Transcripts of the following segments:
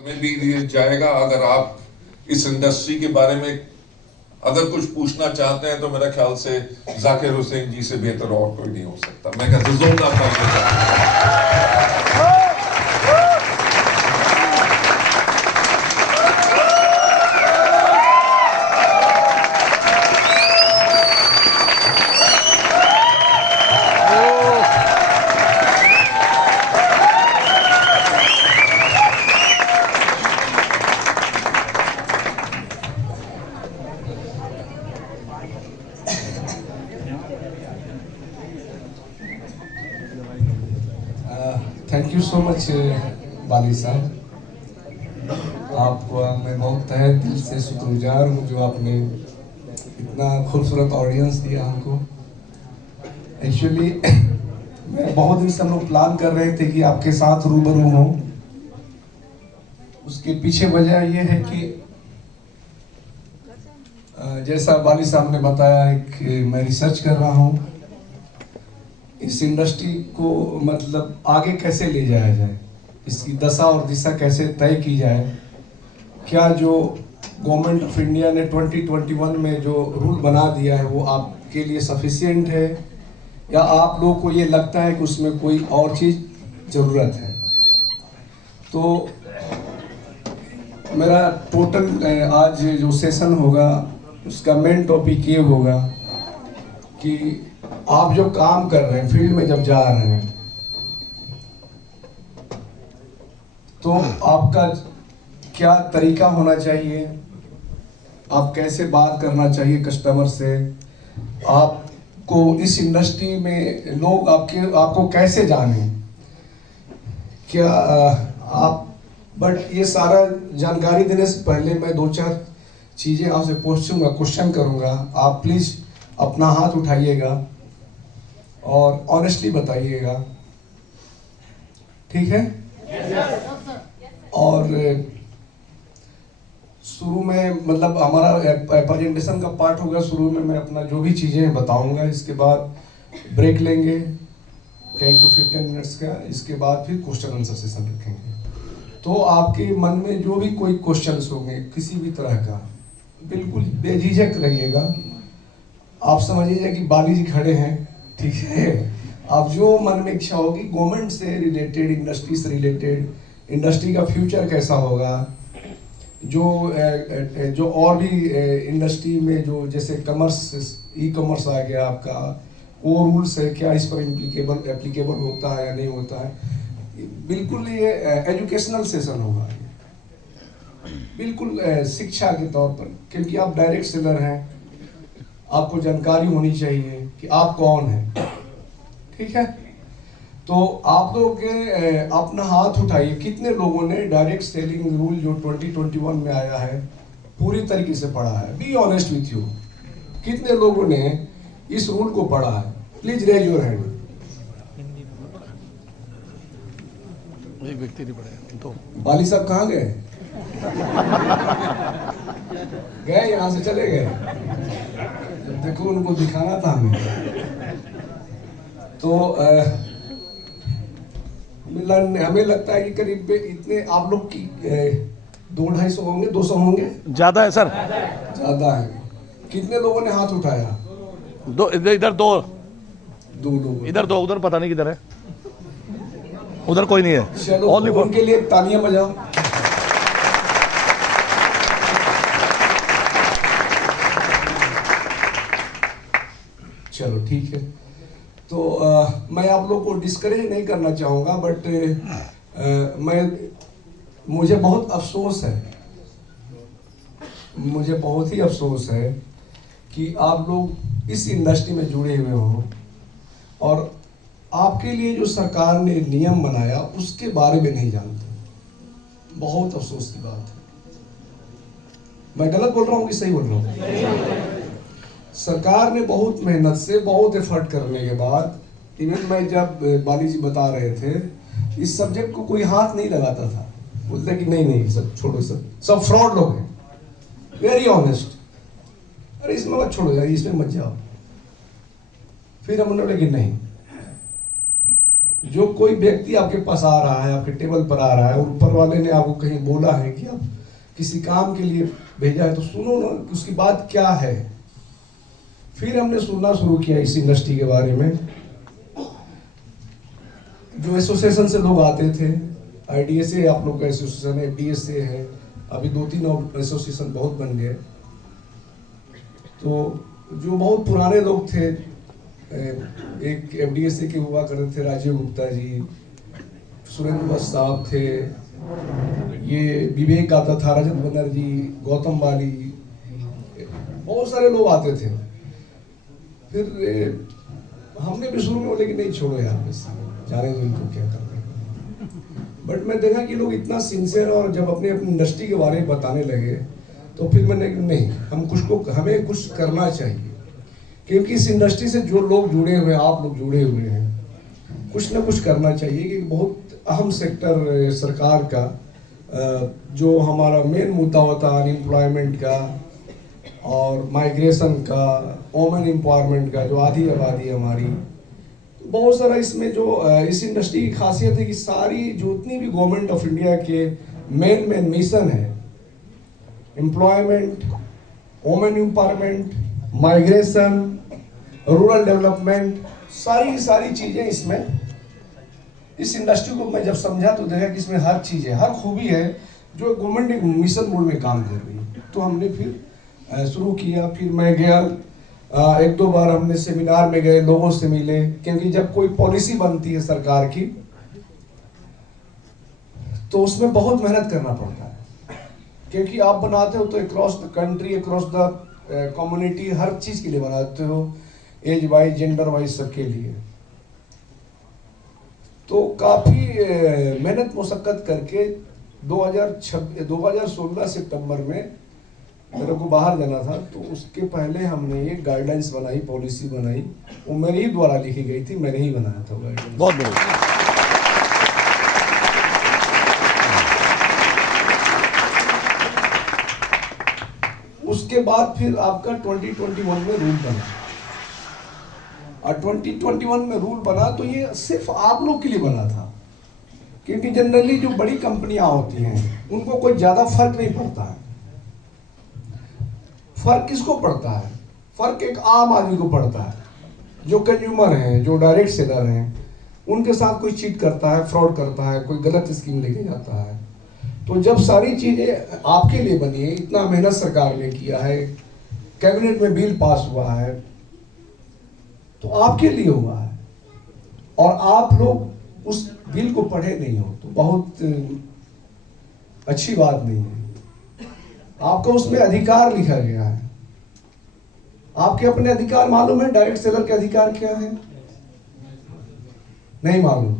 में भी दिया जाएगा। अगर आप इस इंडस्ट्री के बारे में अगर कुछ पूछना चाहते हैं तो मेरा ख्याल से जाकिर हुसैन जी से बेहतर और कोई नहीं हो सकता। मैं थैंक यू सो मच बाली साहब, आपको मैं बहुत तहे दिल से शुक्रगुजार हूँ जो आपने इतना खूबसूरत ऑडियंस दिया हमको। एक्चुअली मैं बहुत दिन से हम लोग प्लान कर रहे थे कि आपके साथ रूबरू हों। उसके पीछे वजह ये है कि जैसा बाली साहब ने बताया कि मैं रिसर्च कर रहा हूँ इस इंडस्ट्री को, मतलब आगे कैसे ले जाया जाए, इसकी दशा और दिशा कैसे तय की जाए। क्या जो गवर्नमेंट ऑफ इंडिया ने 2021 में जो रूल बना दिया है वो आपके लिए सफिशिएंट है या आप लोग को ये लगता है कि उसमें कोई और चीज़ ज़रूरत है। तो मेरा टोटल आज जो सेशन होगा उसका मेन टॉपिक ये होगा कि आप जो काम कर रहे हैं फील्ड में जब जा रहे हैं तो आपका क्या तरीका होना चाहिए, आप कैसे बात करना चाहिए कस्टमर से, आपको इस इंडस्ट्री में लोग आपको कैसे जाने, क्या आप। बट ये सारा जानकारी देने से पहले मैं 2-4 चीज़ें आपसे पूछूंगा, क्वेश्चन करूंगा। आप प्लीज़ अपना हाथ उठाइएगा और ऑनेस्टली बताइएगा, ठीक है? और शुरू में मतलब हमारा प्रेजेंटेशन का पार्ट होगा, शुरू में मैं अपना जो भी चीज़ें बताऊंगा, इसके बाद ब्रेक लेंगे 10 to 15 मिनट्स का, इसके बाद फिर क्वेश्चन आंसर सेशन रखेंगे। तो आपके मन में जो भी कोई क्वेश्चंस होंगे किसी भी तरह का, बिल्कुल बेझिझक रहिएगा। आप समझिए कि बाली जी खड़े हैं, ठीक है? आप जो मन में इच्छा होगी गवर्नमेंट से रिलेटेड, इंडस्ट्री से रिलेटेड, इंडस्ट्री का फ्यूचर कैसा होगा, जो और भी इंडस्ट्री में जो जैसे ई कॉमर्स आ गया आपका, वो रूल्स है क्या इस पर एप्लीकेबल होता है या नहीं होता है। बिल्कुल ये एजुकेशनल सेशन होगा, बिल्कुल शिक्षा के तौर पर, क्योंकि आप डायरेक्ट सेलर हैं, आपको जानकारी होनी चाहिए कि आप कौन हैं, ठीक है? तो आप लोग अपना हाथ उठाइए, कितने लोगों ने डायरेक्ट सेलिंग रूल जो 2021 में आया है पूरी तरीके से पढ़ा है? बी ऑनेस्ट विथ यू, कितने लोगों ने इस रूल को पढ़ा है? Please raise your hand. एक व्यक्ति नहीं पढ़ा तो। बाली साहब कहाँ गए? गए, यहाँ से चले गए। देखो उनको दिखाना था हमें। तो हमें लगता है कि करीब इतने आप लोग की 200-250 होंगे, 200 होंगे। ज्यादा है सर, ज्यादा है। कितने लोगों ने हाथ उठाया? दो, इधर दो लोग, इधर दो, उधर पता नहीं किधर है, उधर कोई नहीं है। चलो उनके लिए तालियां बजाओ। चलो ठीक है। तो मैं आप लोग को डिस्करेज नहीं करना चाहूँगा, बट मुझे बहुत अफसोस है, मुझे बहुत ही अफसोस है कि आप लोग इस इंडस्ट्री में जुड़े हुए हो और आपके लिए जो सरकार ने नियम बनाया उसके बारे में नहीं जानते। बहुत अफसोस की बात है। मैं गलत बोल रहा हूँ कि सही बोल रहा हूँ? सरकार ने बहुत मेहनत से, बहुत एफर्ट करने के बाद, इवन मैं जब बाली जी बता रहे थे, इस सब्जेक्ट को कोई हाथ नहीं लगाता था, बोलते कि नहीं सब छोड़ो, सब फ्रॉड लोग हैं, वेरी ऑनेस्ट, अरे इसमें मत छोड़ो यार, इसमें मत जाओ। फिर हमने बोला कि नहीं, जो कोई व्यक्ति आपके पास आ रहा है, आपके टेबल पर आ रहा है और ऊपर वाले ने आपको कहीं बोला है कि आप किसी काम के लिए भेजा है, तो सुनो ना कि उसकी बात क्या है। फिर हमने सुनना शुरू किया इस इंडस्ट्री के बारे में। जो एसोसिएशन से लोग आते थे, IDSA आप लोग का एसोसिएशन है, FDSA है, अभी 2-3 और एसोसिएशन बहुत बन गए। तो जो बहुत पुराने लोग थे, एक FDSA के हुआ करते थे राजीव गुप्ता जी, सुरेंद्र बस साहब थे, ये विवेक आता था, रजत बनर्जी, गौतम बाली, बहुत सारे लोग आते थे। फिर हमने भी शुरू में बोले कि नहीं छोड़ो यार, बस जाने दो इनको, क्या करना है। बट मैं देखा कि लोग इतना सिंसियर, और जब अपनी इंडस्ट्री के बारे में बताने लगे तो फिर मैंने नहीं, हमें कुछ करना चाहिए, क्योंकि इस इंडस्ट्री से जो लोग जुड़े हुए हैं, आप लोग जुड़े हुए हैं, कुछ ना कुछ करना चाहिए। कि बहुत अहम सेक्टर सरकार का, जो हमारा मेन मुद्दा होता है अनएम्प्लॉयमेंट का और माइग्रेशन का, वोमेन एम्पावरमेंट का, जो आधी आबादी हमारी, बहुत सारा इसमें जो इस इंडस्ट्री की खासियत है कि सारी जितनी भी गवर्नमेंट ऑफ इंडिया के मेन मिशन है, employment, women empowerment, migration, rural development, सारी चीजें इसमें, इस इंडस्ट्री को मैं जब समझा तो देखा कि इसमें हर चीज है, हर खूबी है जो गवर्नमेंट एक मिशन मोड में काम कर रही है। तो हमने फिर शुरू किया। फिर मैं गया, 1-2 बार हमने सेमिनार में गए, लोगों से मिले, क्योंकि जब कोई पॉलिसी बनती है सरकार की तो उसमें बहुत मेहनत करना पड़ता है, क्योंकि आप बनाते हो तो across the country, across the community, हर चीज के लिए बनाते हो, एज वाइज, जेंडर वाइज, सबके लिए। तो काफी मेहनत मुशक्कत करके 2016 सितंबर में मेरे को बाहर जाना था, तो उसके पहले हमने ये गाइडलाइंस बनाई, पॉलिसी बनाई। वो मेरे ही द्वारा लिखी गई थी, मैंने ही बनाया था गाइडलाइंस। बहुत बढ़िया। उसके बाद फिर आपका 2021 में रूल बना, और 2021 में रूल बना तो ये सिर्फ आप लोग के लिए बना था, क्योंकि जनरली जो बड़ी कंपनियां होती हैं उनको कोई ज्यादा फर्क नहीं पड़ता है। फर्क किसको पड़ता है? फर्क एक आम आदमी को पड़ता है, जो कंज्यूमर हैं, जो डायरेक्ट सेलर हैं, उनके साथ कोई चीट करता है, फ्रॉड करता है, कोई गलत स्कीम लेके जाता है। तो जब सारी चीजें आपके लिए बनी है, इतना मेहनत सरकार ने किया है, कैबिनेट में बिल पास हुआ है, तो आपके लिए हुआ है, और आप लोग उस बिल को पढ़े नहीं हो तो बहुत अच्छी बात नहीं है। आपको उसमें अधिकार लिखा गया है। आपके अपने अधिकार मालूम है? डायरेक्ट सेलर के अधिकार क्या है? नहीं मालूम।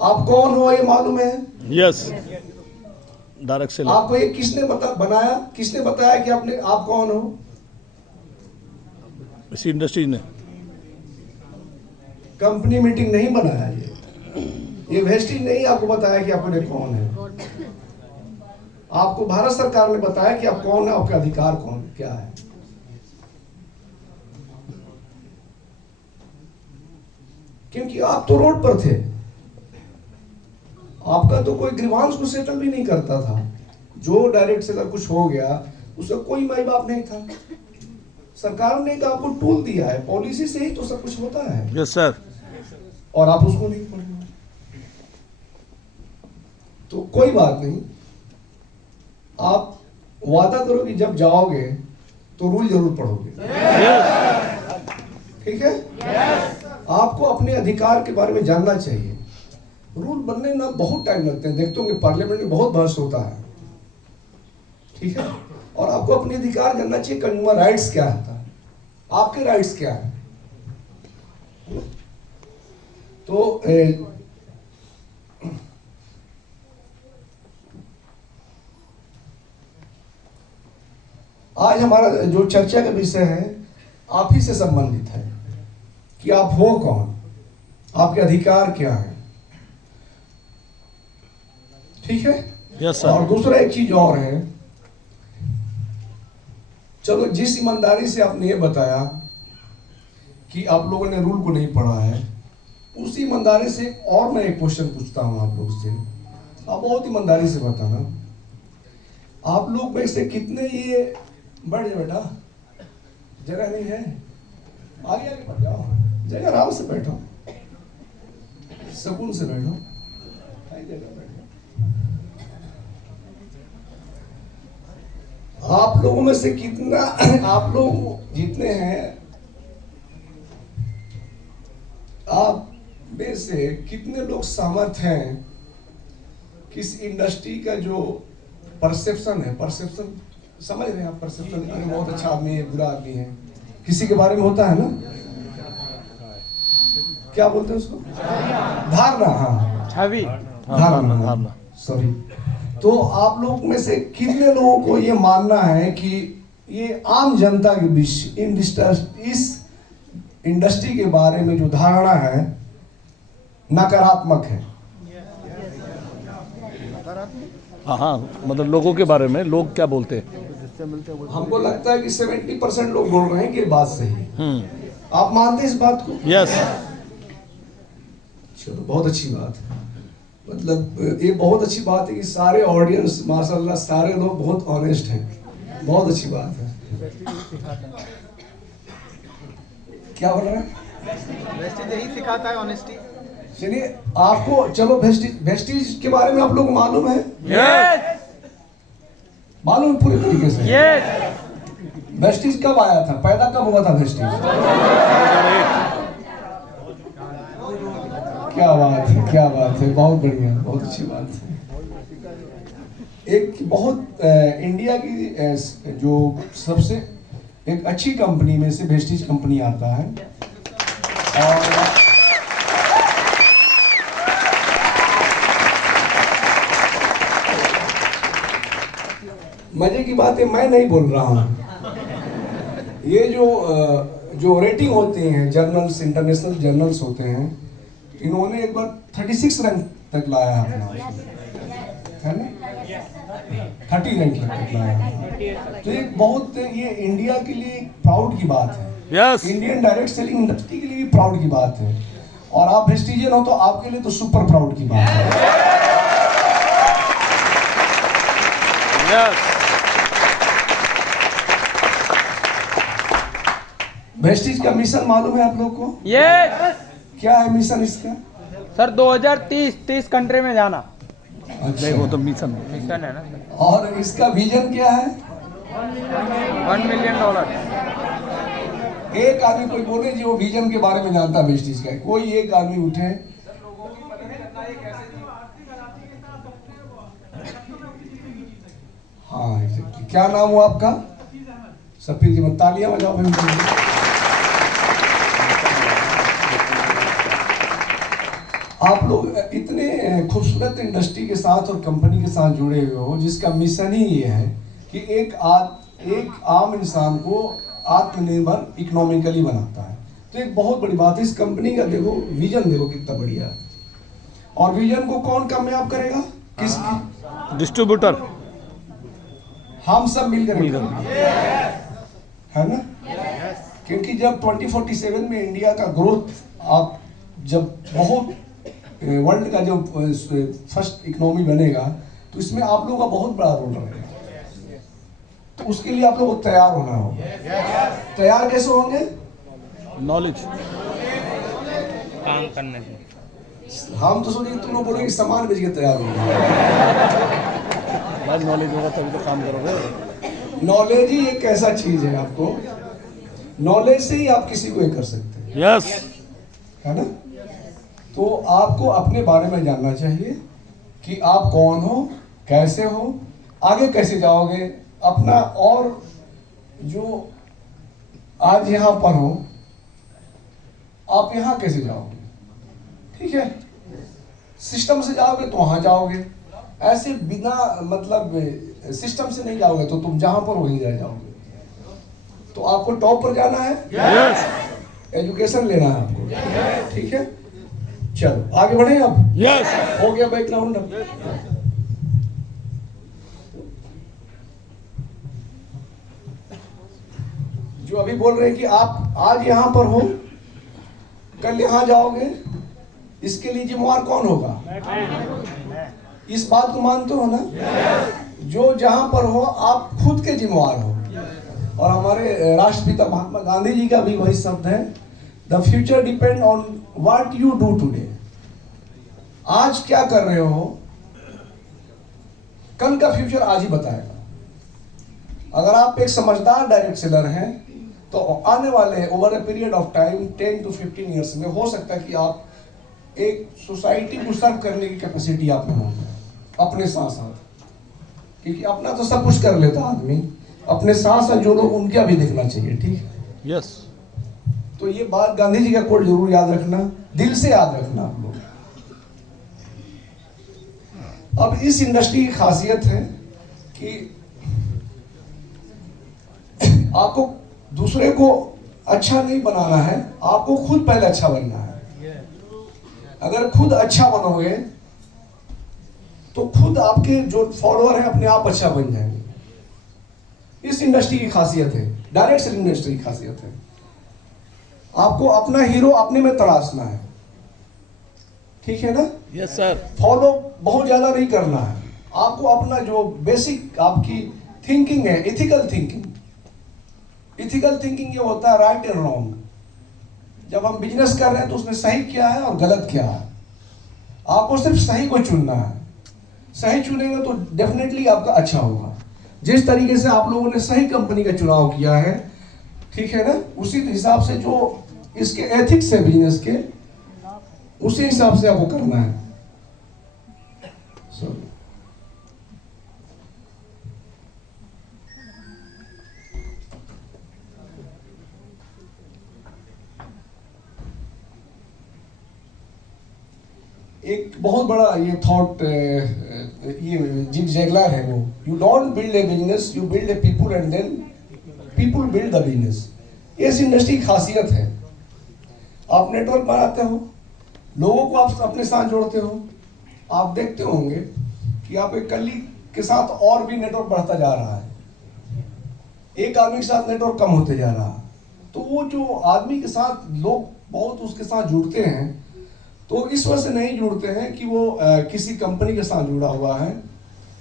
आप कौन हो ये मालूम है? Yes, direct seller. आपको ये किसने बनाया, किसने बताया कि आप कौन हो? इसी इंडस्ट्री ने। कंपनी मीटिंग नहीं बनाया, ये वेस्टिंग नहीं आपको बताया कि आपने कौन है। आपको भारत सरकार ने बताया कि आप कौन है, आपका अधिकार कौन क्या है। क्योंकि आप तो रोड पर थे, आपका तो कोई ग्रीवांस को सेटल भी नहीं करता था। जो डायरेक्ट सेलर कुछ हो गया, उसका कोई माई बाप नहीं था। सरकार ने तो आपको टूल दिया है, पॉलिसी से ही तो सब कुछ होता है। Yes sir. और आप उसको नहीं पढ़ रहे। तो कोई बात नहीं, आप वादा करो कि जब जाओगे तो रूल जरूर पढ़ोगे। ठीक है? आपको अपने अधिकार के बारे में जानना चाहिए। रूल बनने ना बहुत टाइम लगते हैं, देखते होंगे पार्लियामेंट में बहुत बहस होता है। ठीक है? और आपको अपने अधिकार जानना चाहिए। कंज्यूमर राइट्स क्या होता है, आपके राइट्स क्या है। तो आज हमारा जो चर्चा का विषय है आप ही से संबंधित है कि आप हो कौन, आपके अधिकार क्या है। ठीक है? Yes sir. और दूसरा एक चीज और है, चलो जिस ईमानदारी से आपने ये बताया कि आप लोगों ने रूल को नहीं पढ़ा है, उसी ईमानदारी से और मैं एक क्वेश्चन पूछता हूँ आप लोग से, आप बहुत ईमानदारी से बताना, आप लोग में से कितने ये बैठ जाओ बेटा, जगह नहीं है, आगे आगे बढ़ जाओ, जगह आराम से बैठो, सुकून से बैठो, जगह बैठो। आप लोगों में से कितना, आप लोग जितने हैं, आप में से कितने लोग सहमत हैं कि इस इंडस्ट्री का जो परसेप्शन है, परसेप्शन समझ रहे हैं आप, परसेप्शन बहुत अच्छा आदमी है, बुरा आदमी है, किसी के बारे में होता है ना, क्या बोलते हैं उसको, धारणा, हाँ छवि, धारणा, सॉरी। तो आप लोग में से कितने लोगों को ये मानना है कि ये आम जनता के बीच इस इंडस्ट्री के बारे में जो धारणा है नकारात्मक है? हाँ, मतलब लोगों के बारे में लोग क्या बोलते हैं? हमको लगता है कि 70% लोग बोल रहे हैं कि ये बात सही है। आप मानते हैं इस बात को? यस। चलो बहुत अच्छी बात है, मतलब ये बहुत अच्छी बात है कि सारे ऑडियंस माशाल्लाह सारे लोग बहुत ऑनेस्ट हैं, बहुत अच्छी बात है। क्या बोल रहे हैं? वेस्टेज यही सिखाता है ऑनेस्टी। चलिए आपको, चलो वेस्टीज के बारे में आप लोग मालूम है? यस। मालूम है पूरी तरीके से? यस। वेस्टीज कब आया था, पैदा कब हुआ था वेस्टीज? क्या बात है, क्या बात है, बहुत बढ़िया, बहुत अच्छी बात है। एक बहुत इंडिया की जो सबसे एक अच्छी कंपनी में से वेस्टीज कंपनी आता है, और मजे की बात है, मैं नहीं बोल रहा हूँ, ये जो रेटिंग होती हैं जर्नल्स, इंटरनेशनल जर्नल्स होते हैं, इन्होंने एक बार 36 रैंक तक लाया अपना, है ना, 30 रैंक तक लाया। तो एक बहुत, ये इंडिया के लिए प्राउड की बात है, yes. Indian direct selling industry के लिए भी प्राउड की बात है, और आप वेस्टिजियन हो तो आपके लिए तो सुपर प्राउड की बात है। यस। वेस्टिज का मिशन मालूम है आप लोग को? यस। क्या है मिशन इसका? सर 2030 कंट्री में जाना। अच्छा, वो तो मिशन मिशन है ना। और इसका विजन क्या है? $1 मिलियन। एक आदमी कोई बोले जो विजन के बारे में जानता है वेस्टिज का, कोई एक आदमी उठे। हाँ एग्जैक्टली, क्या नाम हुआ आपका? सफीर जी, मत तालियां बजाओ भाई। आप लोग इतने खूबसूरत इंडस्ट्री के साथ और कंपनी के साथ जुड़े हुए हो जिसका मिशन ही ये है कि एक आम इंसान को आत्मनिर्भर इकोनॉमिकली बनाता है। तो एक बहुत बड़ी बात है इस कंपनी का, देखो विजन देखो कितना बढ़िया है। और विजन को कौन कामयाब करेगा? किसकी? डिस्ट्रीब्यूटर, हम सब मिलकर है ना, क्योंकि जब 2047 में इंडिया का ग्रोथ, आप जब बहुत वर्ल्ड का जो फर्स्ट इकोनॉमी बनेगा तो इसमें आप लोगों का बहुत बड़ा रोल रहेगा। तो उसके लिए आप लोगों को तैयार होना होगा। तैयार कैसे होंगे? नॉलेज, काम करने से। हम तो सोचेंगे तुम लोग बोलोगे सामान बेच के तैयार होंगे। नॉलेज होगा तभी तो काम करोगे। नॉलेज ही एक ऐसा चीज है, आपको नॉलेज से ही आप किसी को ये कर सकते हैं। यस। है ना? तो आपको अपने बारे में जानना चाहिए कि आप कौन हो, कैसे हो, आगे कैसे जाओगे अपना, और जो आज यहाँ पर हो आप यहाँ कैसे जाओगे। ठीक है, सिस्टम से जाओगे तो वहां जाओगे, ऐसे बिना मतलब सिस्टम से नहीं जाओगे तो तुम जहां पर वहीं रह जाओगे। तो आपको टॉप पर जाना है, यस। एजुकेशन लेना है आपको। ठीक है, चलो आगे बढ़े अब। यस। हो गया बैकग्राउंड। जो अभी बोल रहे हैं कि आप आज यहां पर हो, कल यहां जाओगे, इसके लिए जिम्मेवार कौन होगा? इस बात को मानते हो ना? जो जहां पर हो आप खुद के जिम्मेवार हो। और हमारे राष्ट्रपिता महात्मा गांधी जी का भी वही शब्द है, the future depend on what you do today. आज क्या कर रहे हो, कल का फ्यूचर आज ही बताएगा। अगर आप एक समझदार डायरेक्ट सेलर हैं तो आने वाले over a period of time 10 to 15 years में हो सकता है कि आप एक सोसाइटी को सर्व करने की कैपेसिटी आप में हो अपने साथ साथ। क्योंकि अपना तो सब कुछ कर लेता आदमी, अपने साथ साथ जो लोग उनका भी देखना चाहिए। ठीक है, यस। तो ये बात गांधी जी का कोट जरूर याद रखना, दिल से याद रखना आप लोग। अब इस इंडस्ट्री की खासियत है कि आपको दूसरे को अच्छा नहीं बनाना है, आपको खुद पहले अच्छा बनना है। अगर खुद अच्छा बनोगे तो खुद आपके जो फॉलोअर हैं अपने आप अच्छा बन जाएंगे। इस इंडस्ट्री की खासियत है, डायरेक्ट सेलिंग इंडस्ट्री की खासियत है। आपको अपना हीरो अपने में तलाशना है, ठीक है ना? Yes sir. फॉलो बहुत ज्यादा नहीं करना है, आपको अपना जो बेसिक आपकी थिंकिंग है, इथिकल थिंकिंग। इथिकल थिंकिंग ये होता है राइट एंड रॉन्ग। जब हम बिजनेस कर रहे हैं तो उसमें सही क्या है और गलत क्या है, आपको सिर्फ सही को चुनना है। सही चुनेंगे तो डेफिनेटली आपका अच्छा होगा। जिस तरीके से आप लोगों ने सही कंपनी का चुनाव किया है, ठीक है ना, उसी हिसाब से जो इसके एथिक्स है बिजनेस के, उसी हिसाब से आपको करना है। एक बहुत बड़ा ये थॉट, ये जिम जैगलर है वो, you don't build a business, you build a people and then people build the business. ये इस इंडस्ट्री की खासियत है। आप नेटवर्क बनाते हो, लोगों को आप अपने साथ जोड़ते हो। आप देखते होंगे कि आप एक कलीग के साथ और भी नेटवर्क बढ़ता जा रहा है, एक आदमी के साथ नेटवर्क कम होते जा रहा है। तो वो जो आदमी के साथ लोग बहुत उसके साथ जुड़ते हैं, तो इस वजह से नहीं जुड़ते हैं कि वो किसी कंपनी के साथ जुड़ा हुआ है।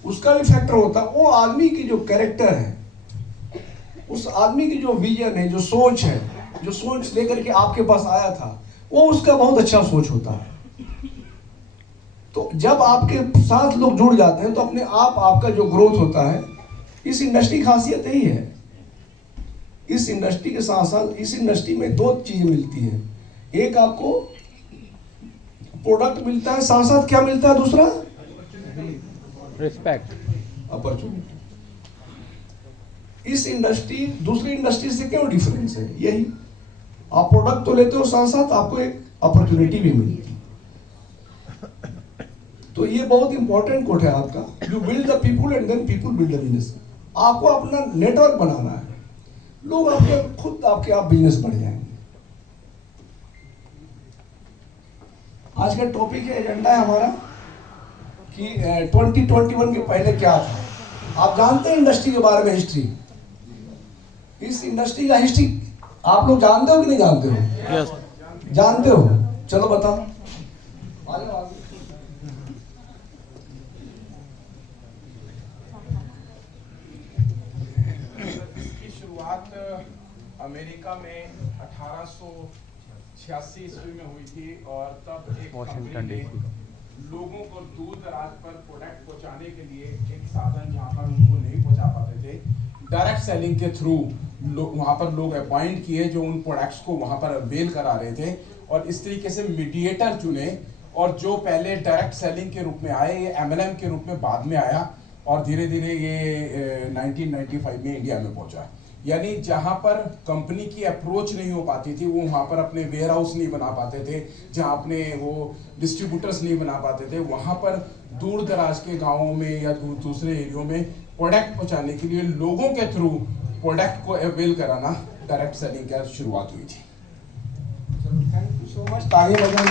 उसका भी फैक्टर होता है, वो आदमी की जो कैरेक्टर है, उस आदमी की जो विजन है, जो सोच है, जो सोच लेकर के आपके पास आया था, वो उसका बहुत अच्छा सोच होता है। तो जब आपके साथ लोग जुड़ जाते हैं तो अपने आप आपका जो ग्रोथ होता है। इस इंडस्ट्री की खासियत यही है। इस इंडस्ट्री के साथ साथ इस इंडस्ट्री में दो चीजें मिलती है, एक आपको प्रोडक्ट मिलता है, साथ साथ क्या मिलता है दूसरा? Respect, opportunity. इस इंडस्ट्री दूसरी इंडस्ट्री से क्यों डिफरेंस है? यही, आप प्रोडक्ट तो लेते हो, साथ साथ आपको एक अपॉर्चुनिटी भी मिलती है। तो ये बहुत इंपॉर्टेंट कोट है आपका, you build the people and then people build the business. आपको अपना नेटवर्क बनाना है, लोग आपके खुद आपके आप बिजनेस बढ़ जाएंगे। आज का टॉपिक है, एजेंडा है हमारा कि 2021 के पहले क्या था। आप जानते हैं इंडस्ट्री के बारे में, हिस्ट्री, इस इंडस्ट्री का हिस्ट्री आप लोग जानते हो कि नहीं जानते हो? यस। जानते हो, चलो बताओ। आ जाओ आगे। इसकी शुरुआत अमेरिका में 1886 ईस्वी में हुई थी और तब एक वॉशिंगटन कंपनी ने डीसी। लोगों को दूर दराज पर प्रोडक्ट पहुंचाने के लिए एक साधन जहां पर उनको नहीं पहुंचा पाते थे, डायरेक्ट सेलिंग के थ्रू वहां पर लोग अपॉइंट किए जो उन प्रोडक्ट्स को वहां पर अवेल करा रहे थे, और इस तरीके से मीडिएटर चुने। और जो पहले डायरेक्ट सेलिंग के रूप में आए, ये MLM के रूप में बाद में आया और धीरे धीरे ये 1995 में इंडिया में पहुंचा। यानी जहां पर कंपनी की अप्रोच नहीं हो पाती थी, वो वहां पर अपने वेयर हाउस नहीं बना पाते थे, जहां अपने वो डिस्ट्रीब्यूटर्स नहीं बना पाते थे, वहां पर दूर दराज के गांवों में या दूसरे एरियो में प्रोडक्ट पहुंचाने के लिए लोगों के थ्रू प्रोडक्ट को अवेल कराना डायरेक्ट सेलिंग की शुरुआत हुई थी। Thank you so much. ताली बजाएं।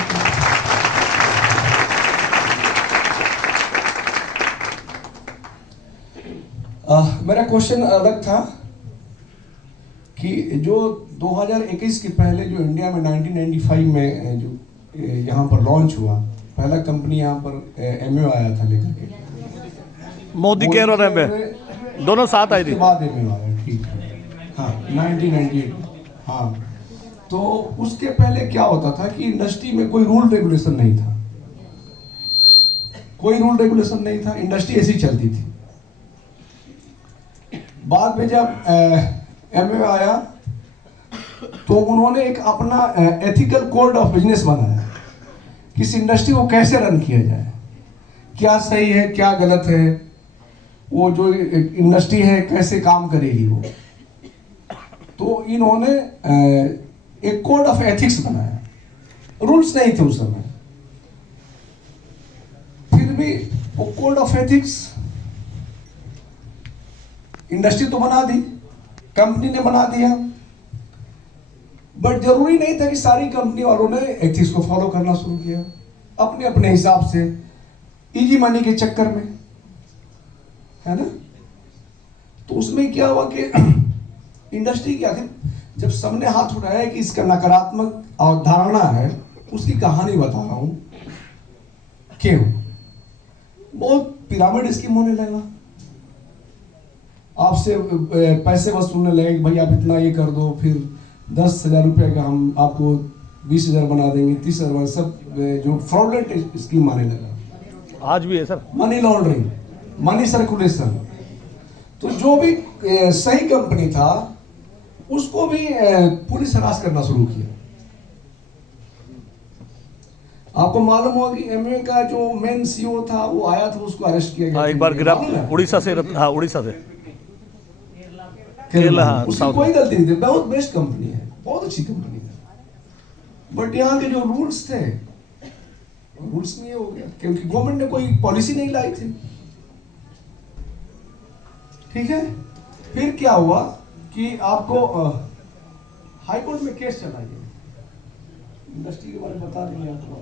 मेरा क्वेश्चन अलग था कि जो 2021 के पहले जो इंडिया में 1995 में जो यहाँ पर लॉन्च हुआ, पहला कंपनी यहाँ पर एमओ आया था लेकर के। मोदी केयर और एमवे दोनों साथ आई थी। उसके बाद एमओ आया, ठीक है, हाँ 1998। हाँ, तो उसके पहले क्या होता था कि इंडस्ट्री में कोई रूल रेगुलेशन नहीं था, कोई रूल रेगुलेशन नहीं था, इंडस्ट्री ऐसी चलती थी। बाद में जब एमओ आया तो उन्होंने एक अपना एथिकल कोड ऑफ बिजनेस बनाया कि इस इंडस्ट्री को कैसे रन किया जाए, क्या सही है क्या गलत है, वो जो इंडस्ट्री है कैसे काम करेगी वो। तो इन्होंने एक कोड ऑफ एथिक्स बनाया, रूल्स नहीं थे उस समय, फिर भी वो कोड ऑफ एथिक्स इंडस्ट्री तो बना दी, कंपनी ने बना दिया, बट जरूरी नहीं था कि सारी कंपनी वालों ने एथिक्स को फॉलो करना शुरू किया अपने अपने हिसाब से, इजी मनी के चक्कर में, है ना। तो उसमें क्या हुआ कि इंडस्ट्री की आखिर जब सबने हाथ उठाया कि इसका नकारात्मक अवधारणा है, उसकी कहानी बता रहा हूं क्यों। बहुत पिरामिड स्कीम होने लगा, आपसे पैसे वसूलने लगे कि भाई आप इतना ये कर दो, फिर 10,000 रुपये का हम आपको 20,000 बना देंगे, 30,000, सब जो फ्रॉडलेंट स्कीम आने लगा। आज भी है sir. Money laundering, money circulation. तो जो भी सही कंपनी था उसको भी पुलिस हरास करना शुरू किया। आपको मालूम होगा कि एमवे का जो मेन सीईओ था वो आया था, उसको अरेस्ट किया गया। हाँ, एक बार गिरफ्तार उड़ीसा से, हाँ उड़ीसा से, केरला, हाँ, उसकी साउथ कोई गलती नहीं थी, बहुत बेस्ट कंपनी है, बहुत अच्छी कंपनी है, बट यहाँ के जो रूल्स थे, रूल्स में ये हो गया क्योंकि गवर्नमेंट ने कोई पॉलिसी नहीं लाई थी। ठीक है, फिर क्या हुआ कि आपको हाई कोर्ट में केस चला गया, इंडस्ट्री के बारे में बता देंगे आपको।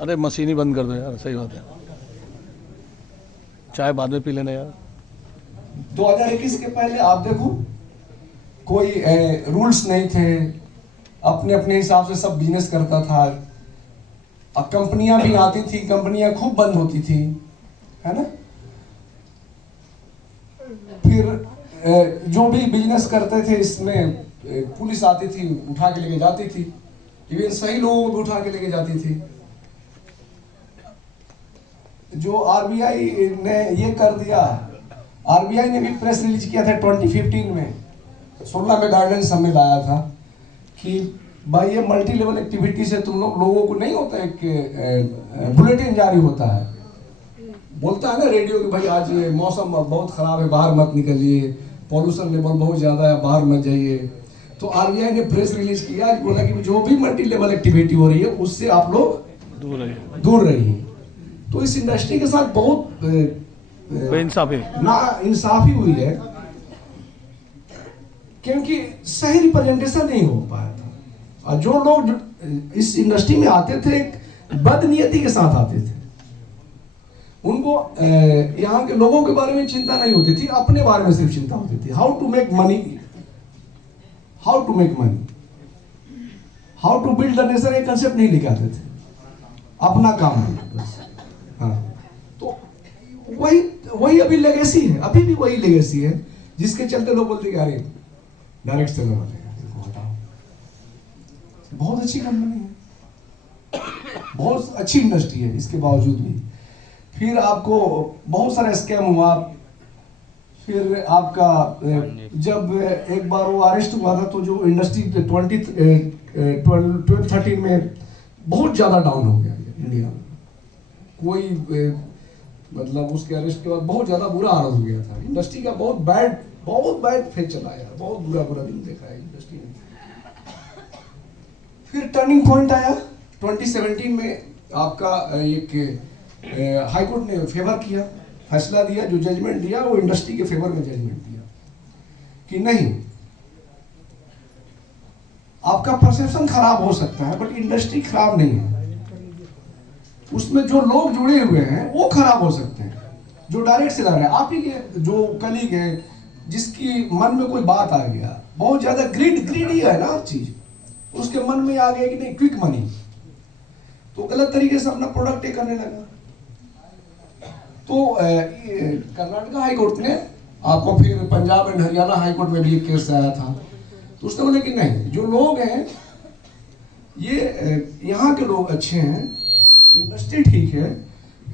अरे मशीन ही बंद कर दो यार, सही बात है, चाय बाद में पी लेना यार। 2021 के पहले आप देखो कोई रूल्स नहीं थे, अपने अपने हिसाब से सब बिजनेस करता था। अब कंपनियां भी आती थी, कंपनियां खूब बंद होती थी, है ना। फिर जो भी बिजनेस करते थे इसमें पुलिस आती थी, उठा के लेके जाती थी, इवन सही लोगों को भी उठा के लेके जाती थी। जो आरबीआई ने ये कर दिया, आरबीआई ने भी प्रेस रिलीज किया था 2015 में, 16 में गाइडेंस हमें लाया था कि भाई ये मल्टी लेवल एक्टिविटी से तुम लोगों को नहीं होता है कि बुलेटिन जारी होता है, बोलता है ना रेडियो कि भाई आज मौसम बहुत खराब है, बाहर मत निकलिए, पॉल्यूशन लेवल बहुत ज्यादा है, बाहर मत जाइए। तो आरबीआई ने प्रेस रिलीज किया, बोला कि जो भी मल्टी लेवल एक्टिविटी हो रही है उससे आप लोग दूर रहिए। तो इस इंडस्ट्री के साथ बहुत बेइंसाफी, ना इंसाफी हुई है क्योंकि सही रिप्रेजेंटेशन नहीं हो पाया था। और जो लोग इस इंडस्ट्री में आते थे बदनीयती के साथ आते थे, उनको यहाँ के लोगों के बारे में चिंता नहीं होती थी, अपने बारे में सिर्फ चिंता होती थी। How to make money, how to make money, how to build the nation, एक कंसेप्ट नहीं लेके आते थे, अपना काम है बस। हाँ, तो वही अभी लेगेसी है, अभी भी वही लेगेसी है, जिसके चलते लोग बोलते अरे डायरेक्ट सेलर वाले बहुत अच्छी कंपनी है, बहुत अच्छी इंडस्ट्री है, इसके बावजूद भी फिर आपको बहुत सारा स्कैम हुआ। फिर आपका जब एक बार वो अरेस्ट हुआ था तो जो इंडस्ट्री 2013 में बहुत ज्यादा डाउन हो गया इंडिया में, कोई मतलब उसके अरेस्ट के बाद बहुत ज्यादा बुरा हालत हो गया था इंडस्ट्री का, बहुत बैड फेज चला यार, बहुत बुरा दिन देखा है इंडस्ट्री ने। फिर टर्निंग पॉइंट आया 2017 में, आपका एक हाई कोर्ट ने फेवर किया, फैसला दिया, जो जजमेंट दिया वो इंडस्ट्री के फेवर में जजमेंट दिया कि नहीं, आपका परसेप्शन खराब हो सकता है बट इंडस्ट्री खराब नहीं है, उसमें जो लोग जुड़े हुए हैं वो खराब हो सकते हैं। जो डायरेक्ट सेलर है, आप ही के जो कलीग है, जिसकी मन में कोई बात आ गया, बहुत ज्यादा ग्रीडी है ना हर चीज, उसके मन में आ गया कि नहीं क्विक मनी, तो गलत तरीके से अपना प्रोडक्ट करने लगा। तो कर्नाटका हाई कोर्ट ने आपको, फिर Punjab and Haryana high court में भी एक केस आया था, तो उसने बोले कि नहीं, जो लोग हैं ये यहाँ के लोग अच्छे हैं, इंडस्ट्री ठीक है,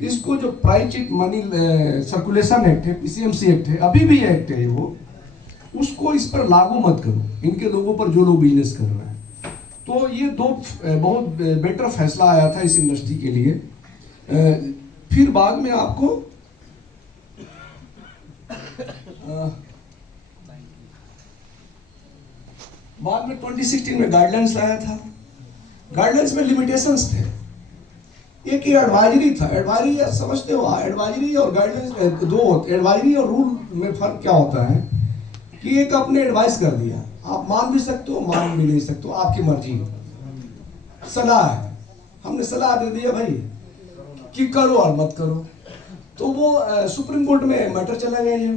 इसको जो price cheat money circulation act है, पीसीएमसी एक्ट है, अभी भी एक्ट है वो, उसको इस पर लागू मत करो इनके लोगों पर जो लोग बिजनेस कर रहे हैं। तो ये दो बहुत बेटर फैसला आया था इस इंडस्ट्री के लिए। फिर बाद में आपको बाद में 2016 में गाइडलाइंस लाया था। गाइडलाइंस में लिमिटेशंस थे, एक ही एडवाइजरी था। एडवाइजरी समझते हो, एडवाइजरी और गाइडलाइंस दो होते। एडवाइजरी और रूल में फर्क क्या होता है कि एक आपने एडवाइस कर दिया, आप मान भी सकते हो, मान भी नहीं सकते हो, आपकी मर्जी, सलाह है, हमने सलाह दे दिया भाई कि करो और मत करो, तो वो सुप्रीम कोर्ट में मैटर चला गया ये।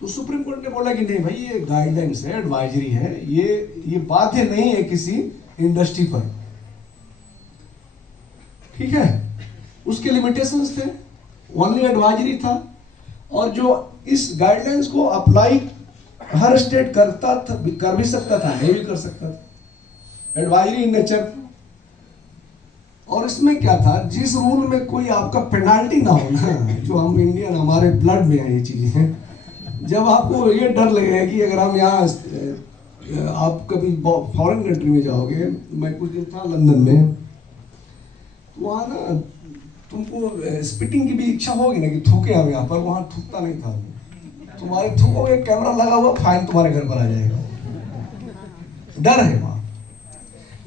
तो सुप्रीम कोर्ट ने बोला कि नहीं भाई, ये गाइडलाइंस है, एडवाइजरी है, ये बाध्य नहीं है किसी इंडस्ट्री पर, ठीक है। उसके लिमिटेशंस थे, ओनली एडवाइजरी था, और जो इस गाइडलाइंस को अप्लाई हर स्टेट करता था, कर भी सकता था, नहीं भी कर सकता था, एडवाइजरी इन नेचर। और इसमें क्या था, जिस रूल में कोई आपका पेनाल्टी ना हो ना, जो हम इंडियन, हमारे ब्लड में है ये चीजें, जब आपको ये डर लगेगा कि अगर हम यहाँ, आप कभी फॉरेन कंट्री में जाओगे, मैं कुछ दिन था लंदन में, तो वहाँ ना तुमको स्पिटिंग की भी इच्छा होगी ना कि थूके हम यहाँ पर, वहाँ थूकता नहीं था। तुम्हारे थूकोगे, कैमरा लगा हुआ, फाइन तुम्हारे घर पर आ जाएगा, डर है वहाँ।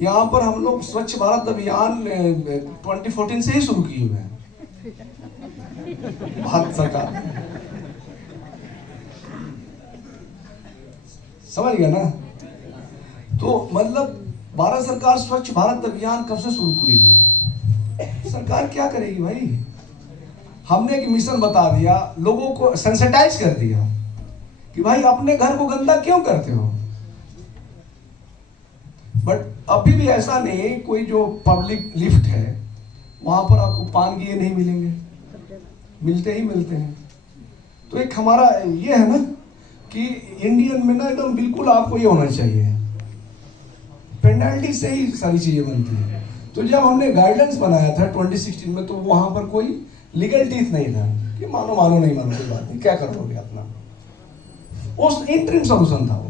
यहाँ पर हम लोग स्वच्छ भारत अभियान 2014 से ही शुरू किए हुए हैं, भारत सरकार, समझ गया ना। तो मतलब भारत सरकार स्वच्छ भारत अभियान कब से शुरू हुई है, सरकार क्या करेगी भाई। हमने एक मिशन बता दिया, लोगों को सेंसिटाइज कर दिया कि भाई अपने घर को गंदा क्यों करते हो। बट अभी भी ऐसा नहीं है, कोई जो पब्लिक लिफ्ट है वहां पर आपको पान किए नहीं मिलेंगे, मिलते ही मिलते हैं। तो एक हमारा ये है ना कि इंडियन में ना एकदम बिल्कुल आपको ये होना चाहिए, पेनल्टी से ही सारी चीजें बनती है। तो जब हमने गाइडेंस बनाया था 2016 में, तो वहां पर कोई लीगल टीथ नहीं था कि मानो मानो नहीं मानो, कोई बात नहीं, क्या करोगे अपना। उस इंटरिम सॉल्यूशन था वो।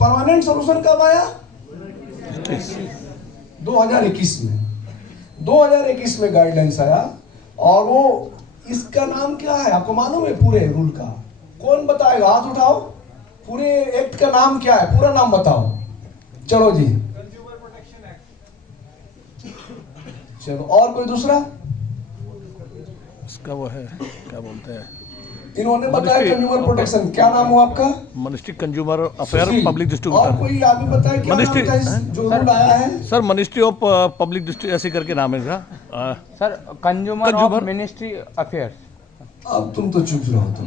परमानेंट सॉल्यूशन कब आया? 2021 में। 2021 में गाइडेंस आया, और वो इसका नाम क्या है आपको मालूम है? पूरे रूल का कौन बताएगा? हाथ उठाओ। पूरे एक्ट का नाम क्या है? पूरा नाम बताओ। चलो जी, चलो। और कोई दूसरा? इसका वो है, क्या बोलते हैं, इन्होंने बताया कंज्यूमर प्रोटेक्शन। क्या नाम हो आपका? मिनिस्ट्री कंज्यूमर अफेयर पब्लिक और डिस्ट्रीब्यूटर। कोई आगे बताया क्या नाम था जो रूल आया है? सर मिनिस्ट्री ऑफ पब्लिक डिस्ट्री ऐसे करके नाम है इसका। Sir consumer of ministry affairs. अब तुम तो चुप रहो तुम।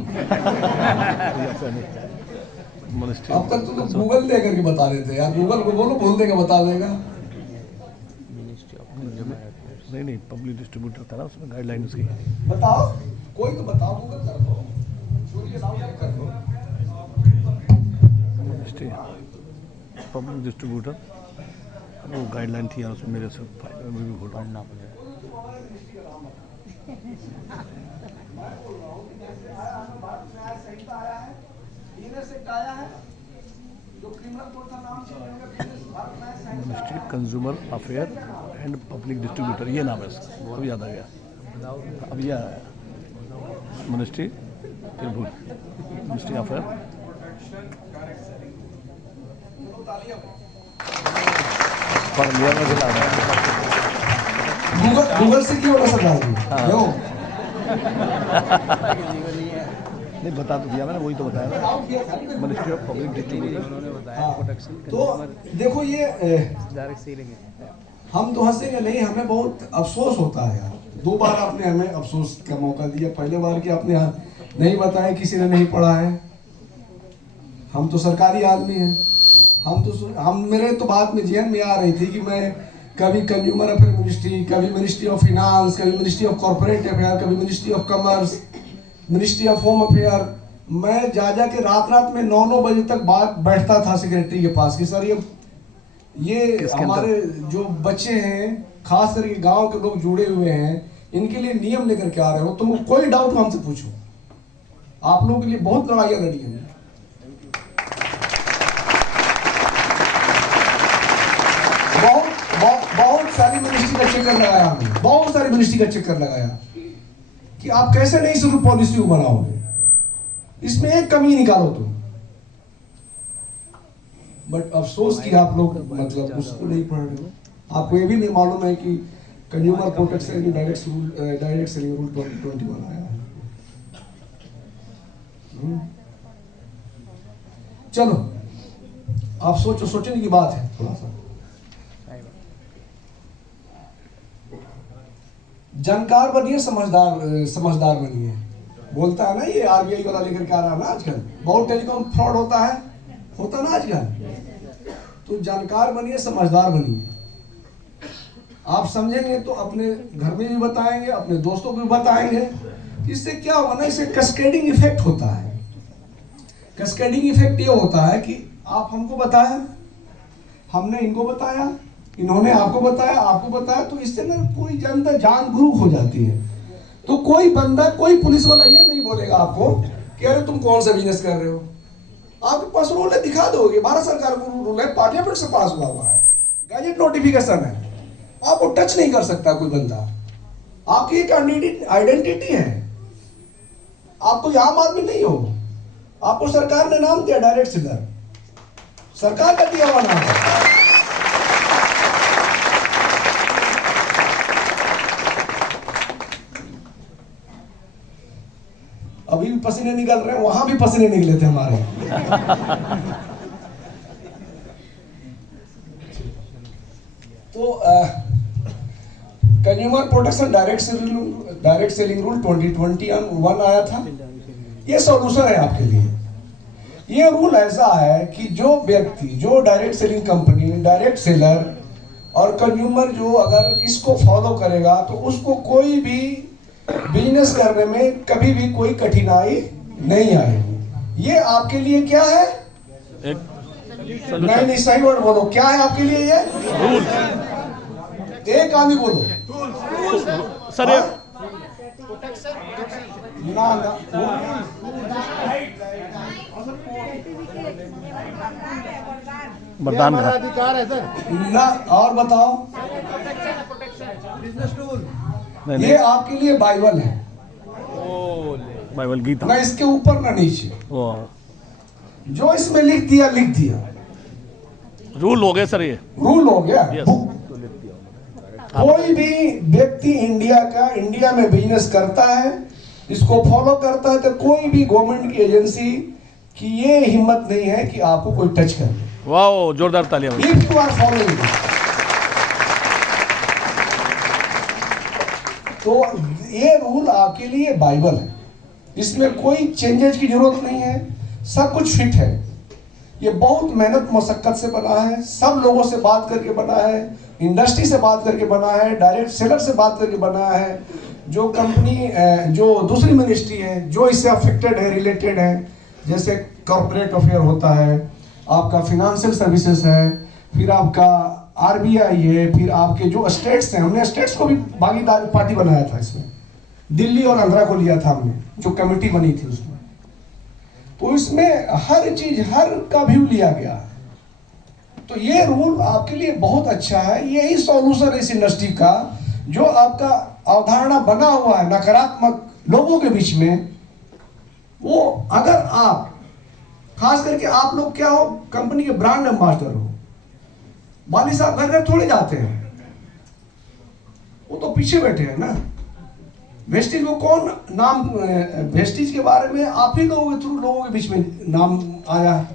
मिनिस्ट्री अब तक तुम तो गूगल दे करके बता रहे थे यार। गूगल को बोलो, बोल देगा, बता देगा। नहीं पब्लिक डिस्ट्रीब्यूटर था ना, उसमें गाइडलाइन उसकी। बताओ, कोई तो बताओ। गूगल कर दो, सूर्य नाम कर दो। मिनिस्ट्री पब्लिक डिस्ट्रीब्यूटर, वो गाइडलाइन थी यार, उसमें मेरे से भी भूल रहा हूँ। Ministry consumer affair and public distributor, ये नाम है इसका, वो भी याद आ गया। अब ये आया मिनिस्ट्री, फिर भूल, मिनिस्ट्री अफेयर। गूगल से क्यों ना सरकार क्यों? नहीं बता तो दिया मैंने, वही तो बताया ना, मिनिस्ट्री ऑफ पब्लिक डिस्ट्रीब्यूटर। तो देखो ये हम तो हंसेंगे नहीं, हमें बहुत अफसोस होता है यार 2 बार आपने हमें अफसोस का मौका दिया। पहले बार कि आपने नहीं बताया, किसी ने नहीं पढ़ा है। हम तो सरकारी आदमी हैं, हम मेरे तो बात में जेहन में आ रही थी कि मैं कभी कंज्यूमर अफेयर मिनिस्ट्री, कभी मिनिस्ट्री ऑफ फिनांस, कभी मिनिस्ट्री ऑफ कॉर्पोरेट अफेयर, कभी ministry of commerce, ministry of home affair, मैं जा के रात में 9 बजे तक बात बैठता था सेक्रेटरी के पास कि सर ये हमारे जो बच्चे हैं, खास करके गांव के लोग जुड़े हुए हैं, इनके लिए नियम लेकर के आ रहे हो, तुमको कोई डाउट हो हमसे पूछो। आप लोगों के लिए बहुत लड़ाइयां लड़ी हैं। बहुत सारी मिनिस्ट्री का चक्कर लगाया हमने, बहुत सारी मिनिस्ट्री का चक्कर लगाया कि आप कैसे नहीं सिर्फ पॉलिसी बनाओगे, इसमें एक कमी निकालो तुम। बट अफसोस कि आप लोग मतलब उसको नहीं पढ़ रहे हो। आपको ये भी नहीं मालूम है कि consumer protection direct selling rule 21 आया है। चलो आप सोचने की बात है थोड़ा सा। जानकार बनिए, समझदार बनिए। बोलता है ना ये आरबीआई वाला लेकर के आ रहा है ना आजकल, बहुत टेलीकॉम फ्रॉड होता ना आजकल। तो जानकार बनिए, समझदार बनिए। आप समझेंगे तो अपने घर में भी बताएंगे, अपने दोस्तों को भी बताएंगे। इससे क्या होगा ना, इससे कैस्केडिंग इफेक्ट होता है। कैस्केडिंग इफेक्ट ये होता है कि आप हमको बताया, हमने इनको बताया, इन्होंने आपको बताया, तो इससे ना पूरी जनता जागरूक हो जाती है। तो कोई बंदा, कोई पुलिस वाला ये नहीं बोलेगा आपको कि अरे तुम कौन सा बिजनेस कर रहे हो। आपके पास रूल है, दिखा दोगे। भारत सरकार का रूल है, पार्लियामेंट से पास हुआ है, गैजेट नोटिफिकेशन है, आपको टच नहीं कर सकता कोई बंदा। आपकी एक आइडेंटिटी है, आप कोई आम आदमी नहीं हो। आपको सरकार ने नाम दिया डायरेक्ट सेलर, सरकार का दिया हुआ नाम है। अभी भी पसीने निकल रहे हैं, वहां भी पसीने निकले थे हमारे। तो consumer protection direct selling rule 2021 आया था। ये सॉल्यूशन है आपके लिए। ये रूल ऐसा है कि जो व्यक्ति, जो direct selling company, direct seller और कंज्यूमर जो अगर इसको फॉलो करेगा तो उसको कोई भी बिजनेस करने में कभी भी कोई कठिनाई नहीं आएगी। ये आपके लिए क्या है? नहीं सही वर्ड बोलो, क्या है आपके लिए ये रूल? एक आदमी बोलो सर। ना वरदान अधिकार है सर ना, और बताओ। ये आपके लिए बाइबल है, बाइबल गीता, ना इसके ऊपर ना नीचे। जो इसमें लिख दिया रूल हो गए सर। ये रूल हो गया। कोई भी व्यक्ति इंडिया में बिजनेस करता है, इसको फॉलो करता है, तो कोई भी गवर्नमेंट की एजेंसी की ये हिम्मत नहीं है कि आपको कोई टच कर ले। वाह, जोरदार तालियां। If you are following it, तो ये रूल आपके लिए बाइबल है। इसमें कोई चेंजेस की जरूरत नहीं है, सब कुछ फिट है। ये बहुत मेहनत मशक्कत से बना है, सब लोगों से बात करके बना है, इंडस्ट्री से बात करके बना है, डायरेक्ट सेलर से बात करके बना है, जो कंपनी, जो दूसरी मिनिस्ट्री है जो इससे अफेक्टेड है, रिलेटेड है, जैसे कॉर्पोरेट अफेयर होता है, आपका फिनेंशियल सर्विसेज है, फिर आपका आरबीआई है, फिर आपके जो स्टेट्स हैं, हमने स्टेट्स को भी भागीदार पार्टी बनाया था इसमें, दिल्ली और आंध्रा को लिया था हमने, जो कमेटी बनी थी उसमें। तो इसमें हर चीज, हर का व्यू लिया गया। तो ये रूल आपके लिए बहुत अच्छा है। यही सॉल्यूशन है इस इंडस्ट्री का, जो आपका अवधारणा बना हुआ है नकारात्मक लोगों के बीच में, वो अगर आप, खास करके आप लोग क्या हो, कंपनी के ब्रांड एम्बेसडर हो। वाली साहब घर घर थोड़े जाते हैं, वो तो पीछे बैठे हैं ना। वेस्टिज को कौन नाम, वेस्टिज के बारे में आप ही लोगों के थ्रू लोगों के बीच में नाम आया है।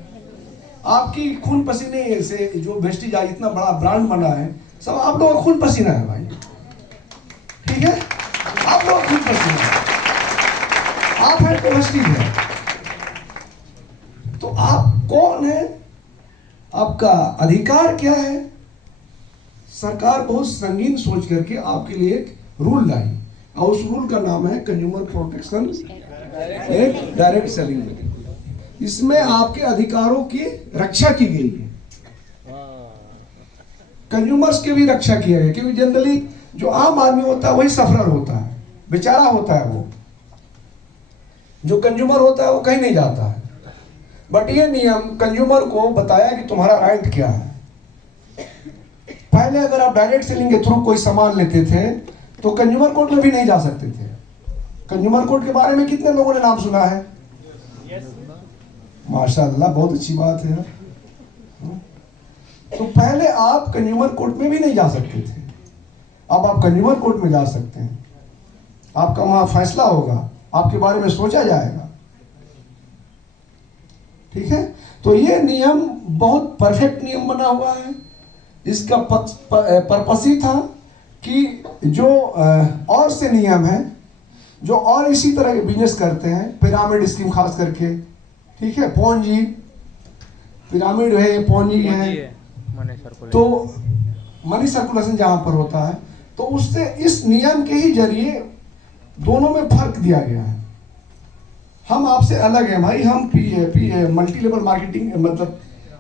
आपकी खून पसीने से जो वेस्टिज आज इतना बड़ा ब्रांड बना है, सब आप लोगों का खून पसीना है भाई, ठीक है। ठीक है, आप हैं डोमेस्टिक है, तो आप कौन है, आपका अधिकार क्या है? सरकार बहुत संगीन सोच करके आपके लिए एक रूल लाई और उस रूल का नाम है consumer protection act direct selling. इसमें आपके अधिकारों की रक्षा की गई है, कंज्यूमर्स की भी रक्षा किया गया, क्योंकि जनरली जो आम आदमी होता है वही सफरर होता है, बेचारा होता है, वो जो कंज्यूमर होता है वो कहीं नहीं जाता है। बट ये नियम कंज्यूमर को बताया कि तुम्हारा राइट क्या है। पहले अगर आप डायरेक्ट सेलिंग के थ्रू कोई सामान लेते थे तो कंज्यूमर कोर्ट में भी नहीं जा सकते थे। कंज्यूमर कोर्ट के बारे में कितने लोगों ने नाम सुना है? माशाअल्लाह, बहुत अच्छी बात है। तो पहले आप कंज्यूमर कोर्ट में भी नहीं जा सकते थे, अब आप कंज्यूमर कोर्ट में जा सकते हैं, आपका वहां फैसला होगा, आपके बारे में सोचा जाएगा। ठीक है, तो ये नियम बहुत परफेक्ट नियम बना हुआ है। इसका पर्पस ही था कि जो और से नियम है, जो और इसी तरह के बिजनेस करते हैं, पिरामिड स्कीम खास करके, ठीक है, पोंजी पिरामिड है, ये पोंजी है, तो मनी सर्कुलेशन जहां पर होता है, तो उससे इस नियम के ही जरिए दोनों में फर्क दिया गया है। हम आपसे अलग हैं भाई, हम पी मल्टी लेवल मार्केटिंग, मतलब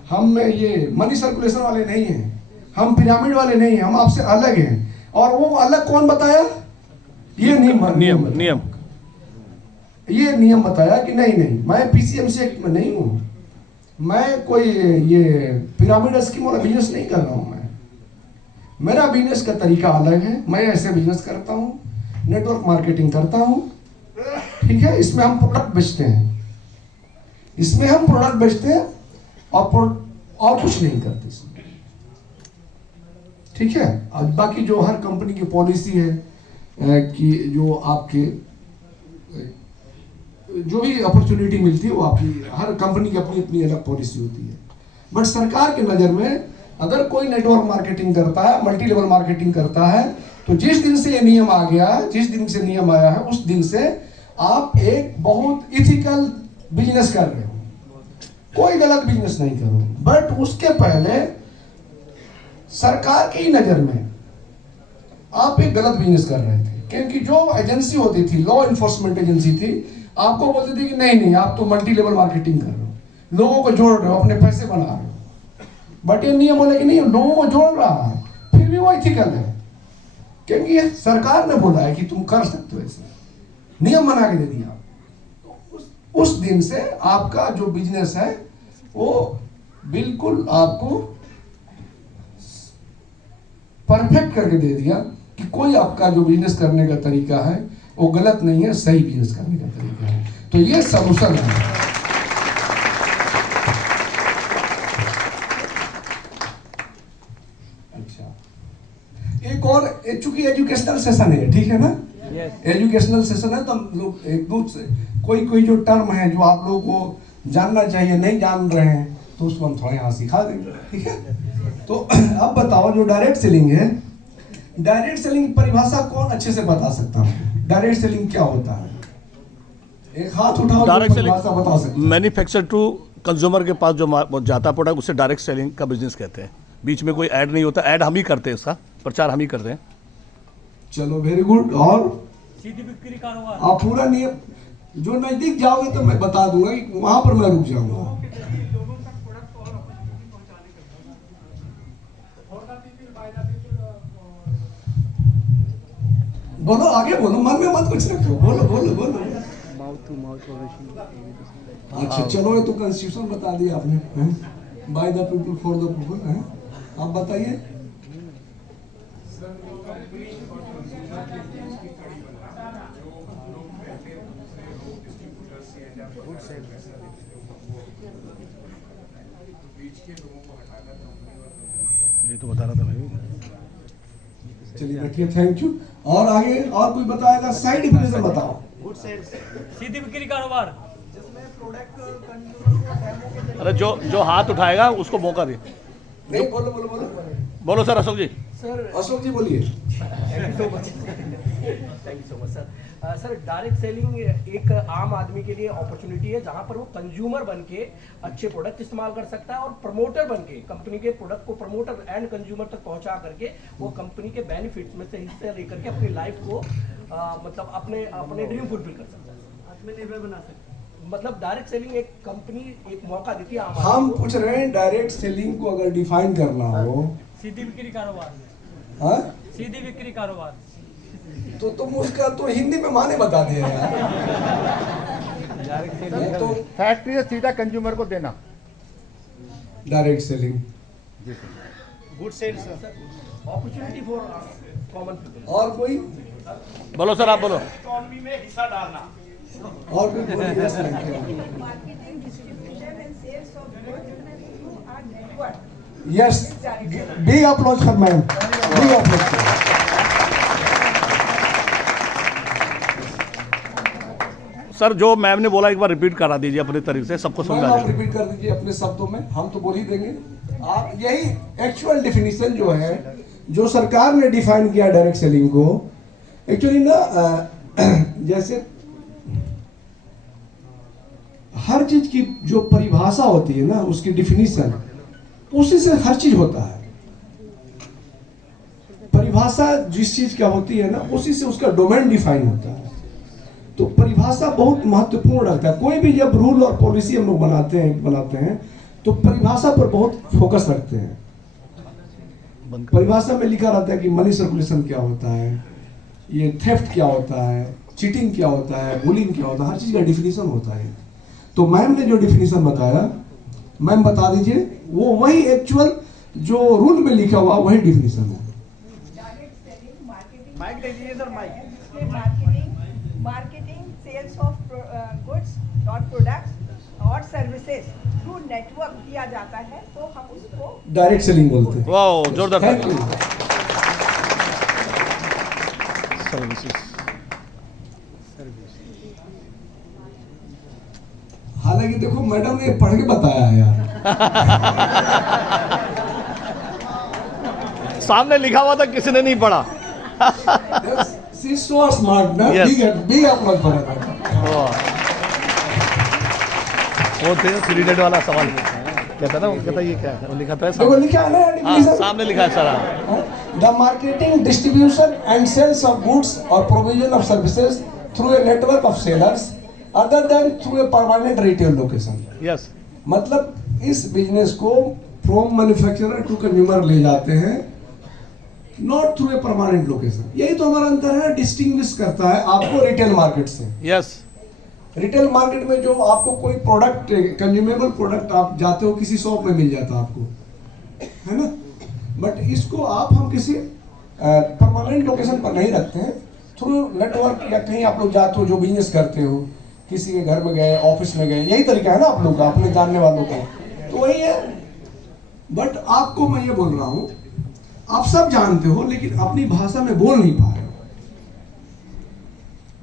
हम ये मनी सर्कुलेशन वाले नहीं हैं, हम पिरामिड वाले नहीं हैं, हम आपसे अलग हैं। और वो अलग कौन बताया? ये नियम ये नियम बताया कि नहीं मैं पीसीएमसी एक्ट में नहीं हूँ, मैं कोई ये पिरामिड स्कीम वाला बिजनेस नहीं कर रहा हूँ, मेरा बिजनेस का तरीका अलग है, मैं ऐसे बिजनेस करता हूँ, नेटवर्क मार्केटिंग करता हूँ, ठीक है। इसमें हम प्रोडक्ट बेचते हैं, इसमें हम प्रोडक्ट बेचते हैं और कुछ नहीं करते इसमें, ठीक है। अब बाकी जो हर कंपनी की पॉलिसी है कि जो आपके जो भी अपॉर्चुनिटी मिलती है वो आपकी, हर कंपनी की अपनी अपनी अलग पॉलिसी होती है। बट सरकार की नज़र में अगर कोई नेटवर्क मार्केटिंग करता है, मल्टी लेवल मार्केटिंग करता है, तो जिस दिन से ये नियम आ गया, जिस दिन से नियम आया है, उस दिन से आप एक बहुत इथिकल बिजनेस कर रहे हो, कोई गलत बिजनेस नहीं कर रहे हो। बट उसके पहले सरकार की नज़र में आप एक गलत बिजनेस कर रहे थे, क्योंकि जो एजेंसी होती थी, लॉ इन्फोर्समेंट एजेंसी थी, आपको बोलती थी कि नहीं आप तो मल्टी लेवल मार्केटिंग कर रहे हो, लोगों को जोड़ रहे हो, अपने पैसे बना रहे हो। बट ये नियम बोले कि नहीं, लोगों को जोड़ रहा है, फिर भी वो इथिकल है, क्योंकि सरकार ने बोला है कि तुम कर सकते हो, ऐसे नियम बना के दे दिया। तो उस दिन से आपका जो बिजनेस है वो बिल्कुल आपको परफेक्ट करके दे दिया कि कोई आपका जो बिजनेस करने का तरीका है वो गलत नहीं है, सही बिजनेस करने का तरीका है। तो ये सॉल्यूशन है। अच्छा, एक और, चूंकि एजुकेशनल सेशन है, ठीक है ना, एजुकेशनल सेशन है, तो हम लोग एक दूसरे कोई जो टर्म है जो आप लोगों को जानना चाहिए, नहीं जान रहे हैं, तो उसको हम थोड़ा यहाँ सिखा देंगे, ठीक है। तो अब बताओ, जो डायरेक्ट सेलिंग है, डायरेक्ट सेलिंग की परिभाषा कौन अच्छे से बता सकता है? डायरेक्ट सेलिंग क्या होता है? एक हाथ उठाओ, डायरेक्ट परिभाषा बता सकते हैं। मैन्युफैक्चर टू कंज्यूमर के पास जो जाता प्रोडक्ट, उसे डायरेक्ट सेलिंग का बिजनेस कहते हैं। बीच में कोई ऐड नहीं होता, ऐड हम ही करते हैं, इसका प्रचार हम ही करते हैं। चलो, वेरी गुड। और सीधी बिक्री कारोबार, आप पूरा नियम, जो नजदीक जाओगे तो मैं बता दूंगा कि वहां पर मैं रुक जाऊंगा। बोलो, आगे बोलो, मन में मत कुछ रखो, बोलो। Mouth to mouth. अच्छा चलो, ये तो कॉन्स्टिट्यूशन बता दिया आपने, by the people for the people है। आप बताइए। ये तो बता रहा था मैं भी। चलिए बैठिए, थैंक यू। और आगे और कोई बताएगा? साइड डिफिनेशन बताओ। सीधी बिक्री कारोबार, अरे जो हाथ उठाएगा उसको मौका दे। नहीं, बोलो। बोलो सर, अशोक जी। अशोक जी बोलिए। Thank you so much sir. Sir direct selling एक आम आदमी के लिए अपॉर्चुनिटी है जहां पर वो कंज्यूमर बन के अच्छे प्रोडक्ट इस्तेमाल कर सकता है और प्रमोटर बन के कंपनी के प्रोडक्ट को प्रमोटर एंड कंज्यूमर तक पहुंचा करके वो कंपनी के बेनिफिट्स में से हिस्सा लेकर के अपनी लाइफ को मतलब अपने अपने ड्रीम फुलफिल कर सकता है, आत्मनिर्भर बना सकता है। मतलब डायरेक्ट सेलिंग एक कंपनी एक मौका देती है आम आदमी हम को। पूछ रहे हैं डायरेक्ट सेलिंग को अगर डिफाइन करना हो, सीधी बिक्री कारोबार, हाँ, सीधी बिक्री कारोबार। तो तुम उसका तो हिंदी में माने बता दिए यार। तो फैक्ट्री से सीधा कंज्यूमर को देना। Direct selling good sales opportunity for common people. और कोई बोलो सर, आप बोलो। इकोनॉमी में हिस्सा डालना। और कोई बोलिए। Yes, thank you. Marketing, distribution and sales of goods through our network. Yes, big applause for ma'am. Big applause. Sir जो मैम ने बोला एक बार रिपीट करा दीजिए अपने तरीके से, सबको मैम समझा आप दीजिए। रिपीट कर दीजिए अपने शब्दों में, हम तो बोल ही देंगे। आप यही एक्चुअल डिफिनीशन जो है, जो सरकार ने डिफाइन किया डायरेक्ट सेलिंग को, एक्चुअली ना जैसे हर चीज की जो परिभाषा होती है ना, उसकी डिफिनीशन, उसी से हर चीज होता है। परिभाषा जिस चीज का होती है ना, उसी से उसका डोमेन डिफाइन होता है। तो परिभाषा बहुत महत्वपूर्ण रखता है। कोई भी जब रूल और पॉलिसी हम लोग बनाते हैं तो परिभाषा पर बहुत फोकस रखते हैं। परिभाषा में लिखा रहता है कि मनी सर्कुलेशन क्या होता है, ये थेफ्ट क्या होता है, चीटिंग क्या होता है, बुलिंग क्या होता है, हर चीज का डिफिनीशन होता है। तो मैम ने जो डिफिनीशन बताया, मैम बता दीजिए, वो वही एक्चुअल जो रूल में लिखा हुआ वही डिफिनीशन है। Direct selling, marketing. माइक दे दीजिए sir, mic. Marketing, sales of goods or products और सर्विसेज थ्रू नेटवर्क किया जाता है, तो हम उसको डायरेक्ट सेलिंग बोलते हैं। वाह, जोरदार थैंक यू। सर्विसेज। हालांकि देखो मैडम ने पढ़ के बताया है यार। सामने लिखा हुआ था, किसी ने नहीं पढ़ा। She is so smart ना। Yes. big applause for her। वो थे 3 वाला सवाल कहता ना, वो कहता ये क्या है, वो लिखा था देखो सामने। लिखा है ना हाँ, definition? सामने लिखा है sir. The marketing, distribution and sales of goods or provision of services through a network of sellers other than through a permanent retail location। Yes, मतलब इस बिजनेस को फ्रॉम मैन्युफैक्चरर टू कंज्यूमर ले जाते हैं, not through a permanent location. यही तो हमारा अंतर है, डिस्टिंग्विश करता है आपको रिटेल मार्केट से। यस। रिटेल मार्केट में जो आपको कोई प्रोडक्ट, कंज्यूमेबल प्रोडक्ट आप जाते हो किसी शॉप में मिल जाता है आपको, है ना, बट इसको हम किसी परमानेंट लोकेशन पर नहीं रखते हैं, थ्रू नेटवर्क या कहीं आप लोग जाते हो जो बिजनेस करते हो, किसी के घर में गए, ऑफिस में गए, यही तरीका है ना आप लोग का, अपने जानने वालों का, तो वही है। बट आपको मैं ये बोल रहा हूं, आप सब जानते हो लेकिन अपनी भाषा में बोल नहीं पा रहे हो।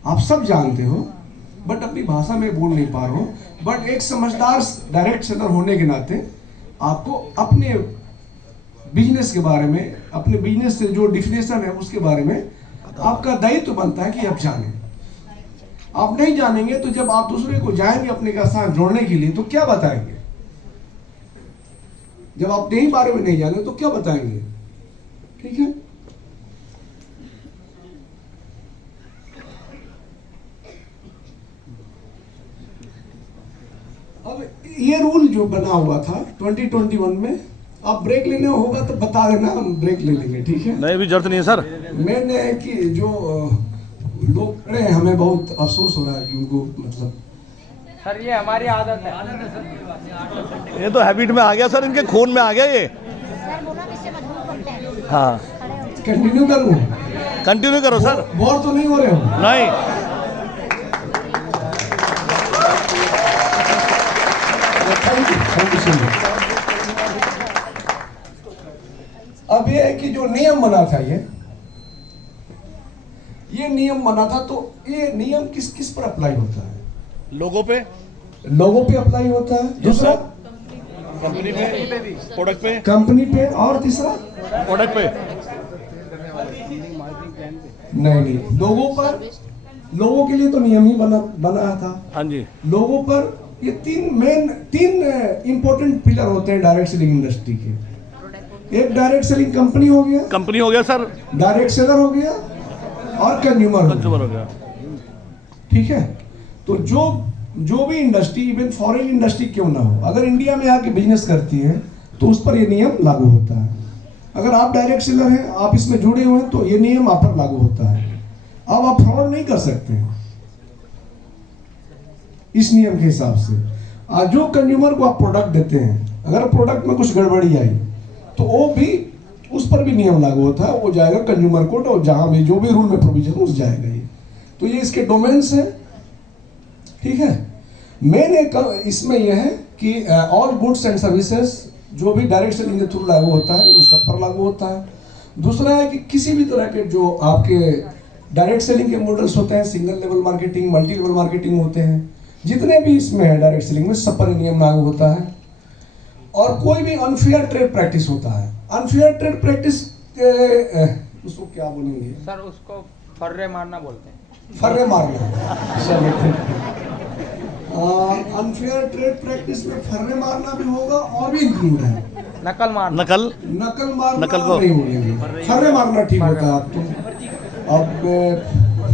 आप सब जानते हो बट अपनी भाषा में बोल नहीं पा रहे हो। बट एक समझदार डायरेक्ट सेलर होने के नाते आपको अपने बिजनेस के बारे में, अपने बिजनेस से जो डिफिनेशन है उसके बारे में आपका दायित्व बनता है कि आप जानें। आप नहीं जानेंगे तो जब आप दूसरे को जाएंगे अपने के साथ जोड़ने के लिए तो क्या बताएंगे? जब आप यही बारे में नहीं जाने तो क्या बताएंगे? ठीक है। अब ये रूल जो बना हुआ था 2021 में, आप ब्रेक लेने होगा तो बता देना, हम ब्रेक ले लेंगे, ठीक है? नहीं, भी जरूरत नहीं है सर। मैंने कि जो लोग खड़े हैं, हमें बहुत अफसोस हो रहा है कि उनको मतलब सर ये हमारी आदत है। ये तो हैबिट में आ गया सर, इनके खून में आ गया ये। हाँ, कंटिन्यू करूं? कंटिन्यू करो सर। बोर तो नहीं हो रहे हो? नहीं। Thank you so much. अब ये है कि जो नियम बना था, ये नियम बना था, तो ये नियम किस किस पर अप्लाई होता है? लोगों पे, लोगों पे अप्लाई होता है, दूसरा कंपनी पे, प्रोडक्ट पे, कंपनी पे, और तीसरा प्रोडक्ट पे। नहीं, लोगों पर लोगों के लिए तो नियम ही बना था। हाँ जी, लोगों पर ये तीन इंपॉर्टेंट पिलर होते हैं डायरेक्ट सेलिंग इंडस्ट्री के। एक डायरेक्ट सेलिंग कंपनी हो गया, कंपनी हो गया सर, डायरेक्ट सेलर हो गया और कंज्यूमर कंज्यूमर हो गया। ठीक है। तो जो भी इंडस्ट्री, इवन फॉरेन इंडस्ट्री क्यों ना हो, अगर इंडिया में आके बिजनेस करती है तो उस पर ये नियम लागू होता है। अगर आप डायरेक्ट सेलर हैं, आप इसमें जुड़े हुए हैं, तो ये नियम आप पर लागू होता है। अब आप फ्रॉड नहीं कर सकते हैं इस नियम के हिसाब से। आज जो कंज्यूमर को आप प्रोडक्ट देते हैं, अगर प्रोडक्ट में कुछ गड़बड़ी आई तो वो भी, उस पर भी नियम लागू होता है। वो जाएगा कंज्यूमर कोर्ट और जहां भी जो भी रूल में प्रोविजन उस जाएगा ये। तो ये इसके डोमेन्स हैं। ठीक है। मेन एक इसमें यह है कि ऑल गुड्स एंड सर्विसेज जो भी डायरेक्ट सेलिंग के थ्रू लागू होता है वो सब पर लागू होता है। दूसरा है कि किसी भी तरह के जो आपके डायरेक्ट सेलिंग के मॉडल्स होते हैं, single level marketing, multi level marketing होते हैं, जितने भी इसमें है डायरेक्ट सेलिंग में, सब पर नियम लागू होता है। और कोई भी अनफेयर ट्रेड प्रैक्टिस होता है, अनफेयर ट्रेड प्रैक्टिस उसको क्या बोलेंगे सर? उसको फर्रे मारना बोलते हैं। फर्रे मारना, चलो। अनफेयर ट्रेड प्रैक्टिस में फर्रे मारना भी होगा और भी इंक्लूड है नकल मारना। नकल मारना को नहीं बोलेंगे, फर्रे मारना ठीक होता है। आप तुम अब